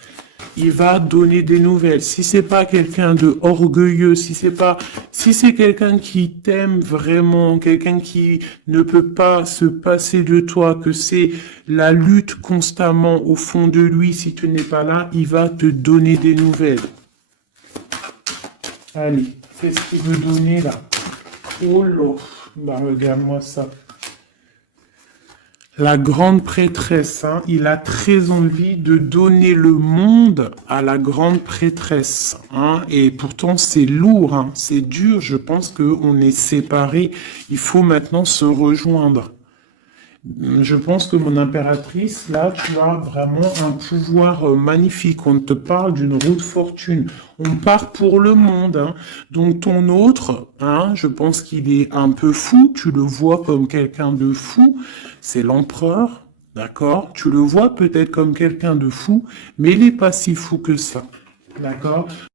Il va donner des nouvelles. Si c'est pas quelqu'un de orgueilleux, si c'est quelqu'un qui t'aime vraiment, quelqu'un qui ne peut pas se passer de toi, que c'est la lutte constamment au fond de lui, si tu n'es pas là, il va te donner des nouvelles. Allez, qu'est-ce qu'il veut donner là? Oh là, bah regarde-moi ça. La grande prêtresse, hein, il a très envie de donner le monde à la grande prêtresse, hein, et pourtant c'est lourd, hein, c'est dur, je pense qu'on est séparés, il faut maintenant se rejoindre. Je pense que mon impératrice, là, tu as vraiment un pouvoir magnifique. On te parle d'une roue de fortune. On part pour le monde, hein. Donc ton autre, hein, je pense qu'il est un peu fou. Tu le vois comme quelqu'un de fou. C'est l'empereur, d'accord? Tu le vois peut-être comme quelqu'un de fou, mais il n'est pas si fou que ça, d'accord?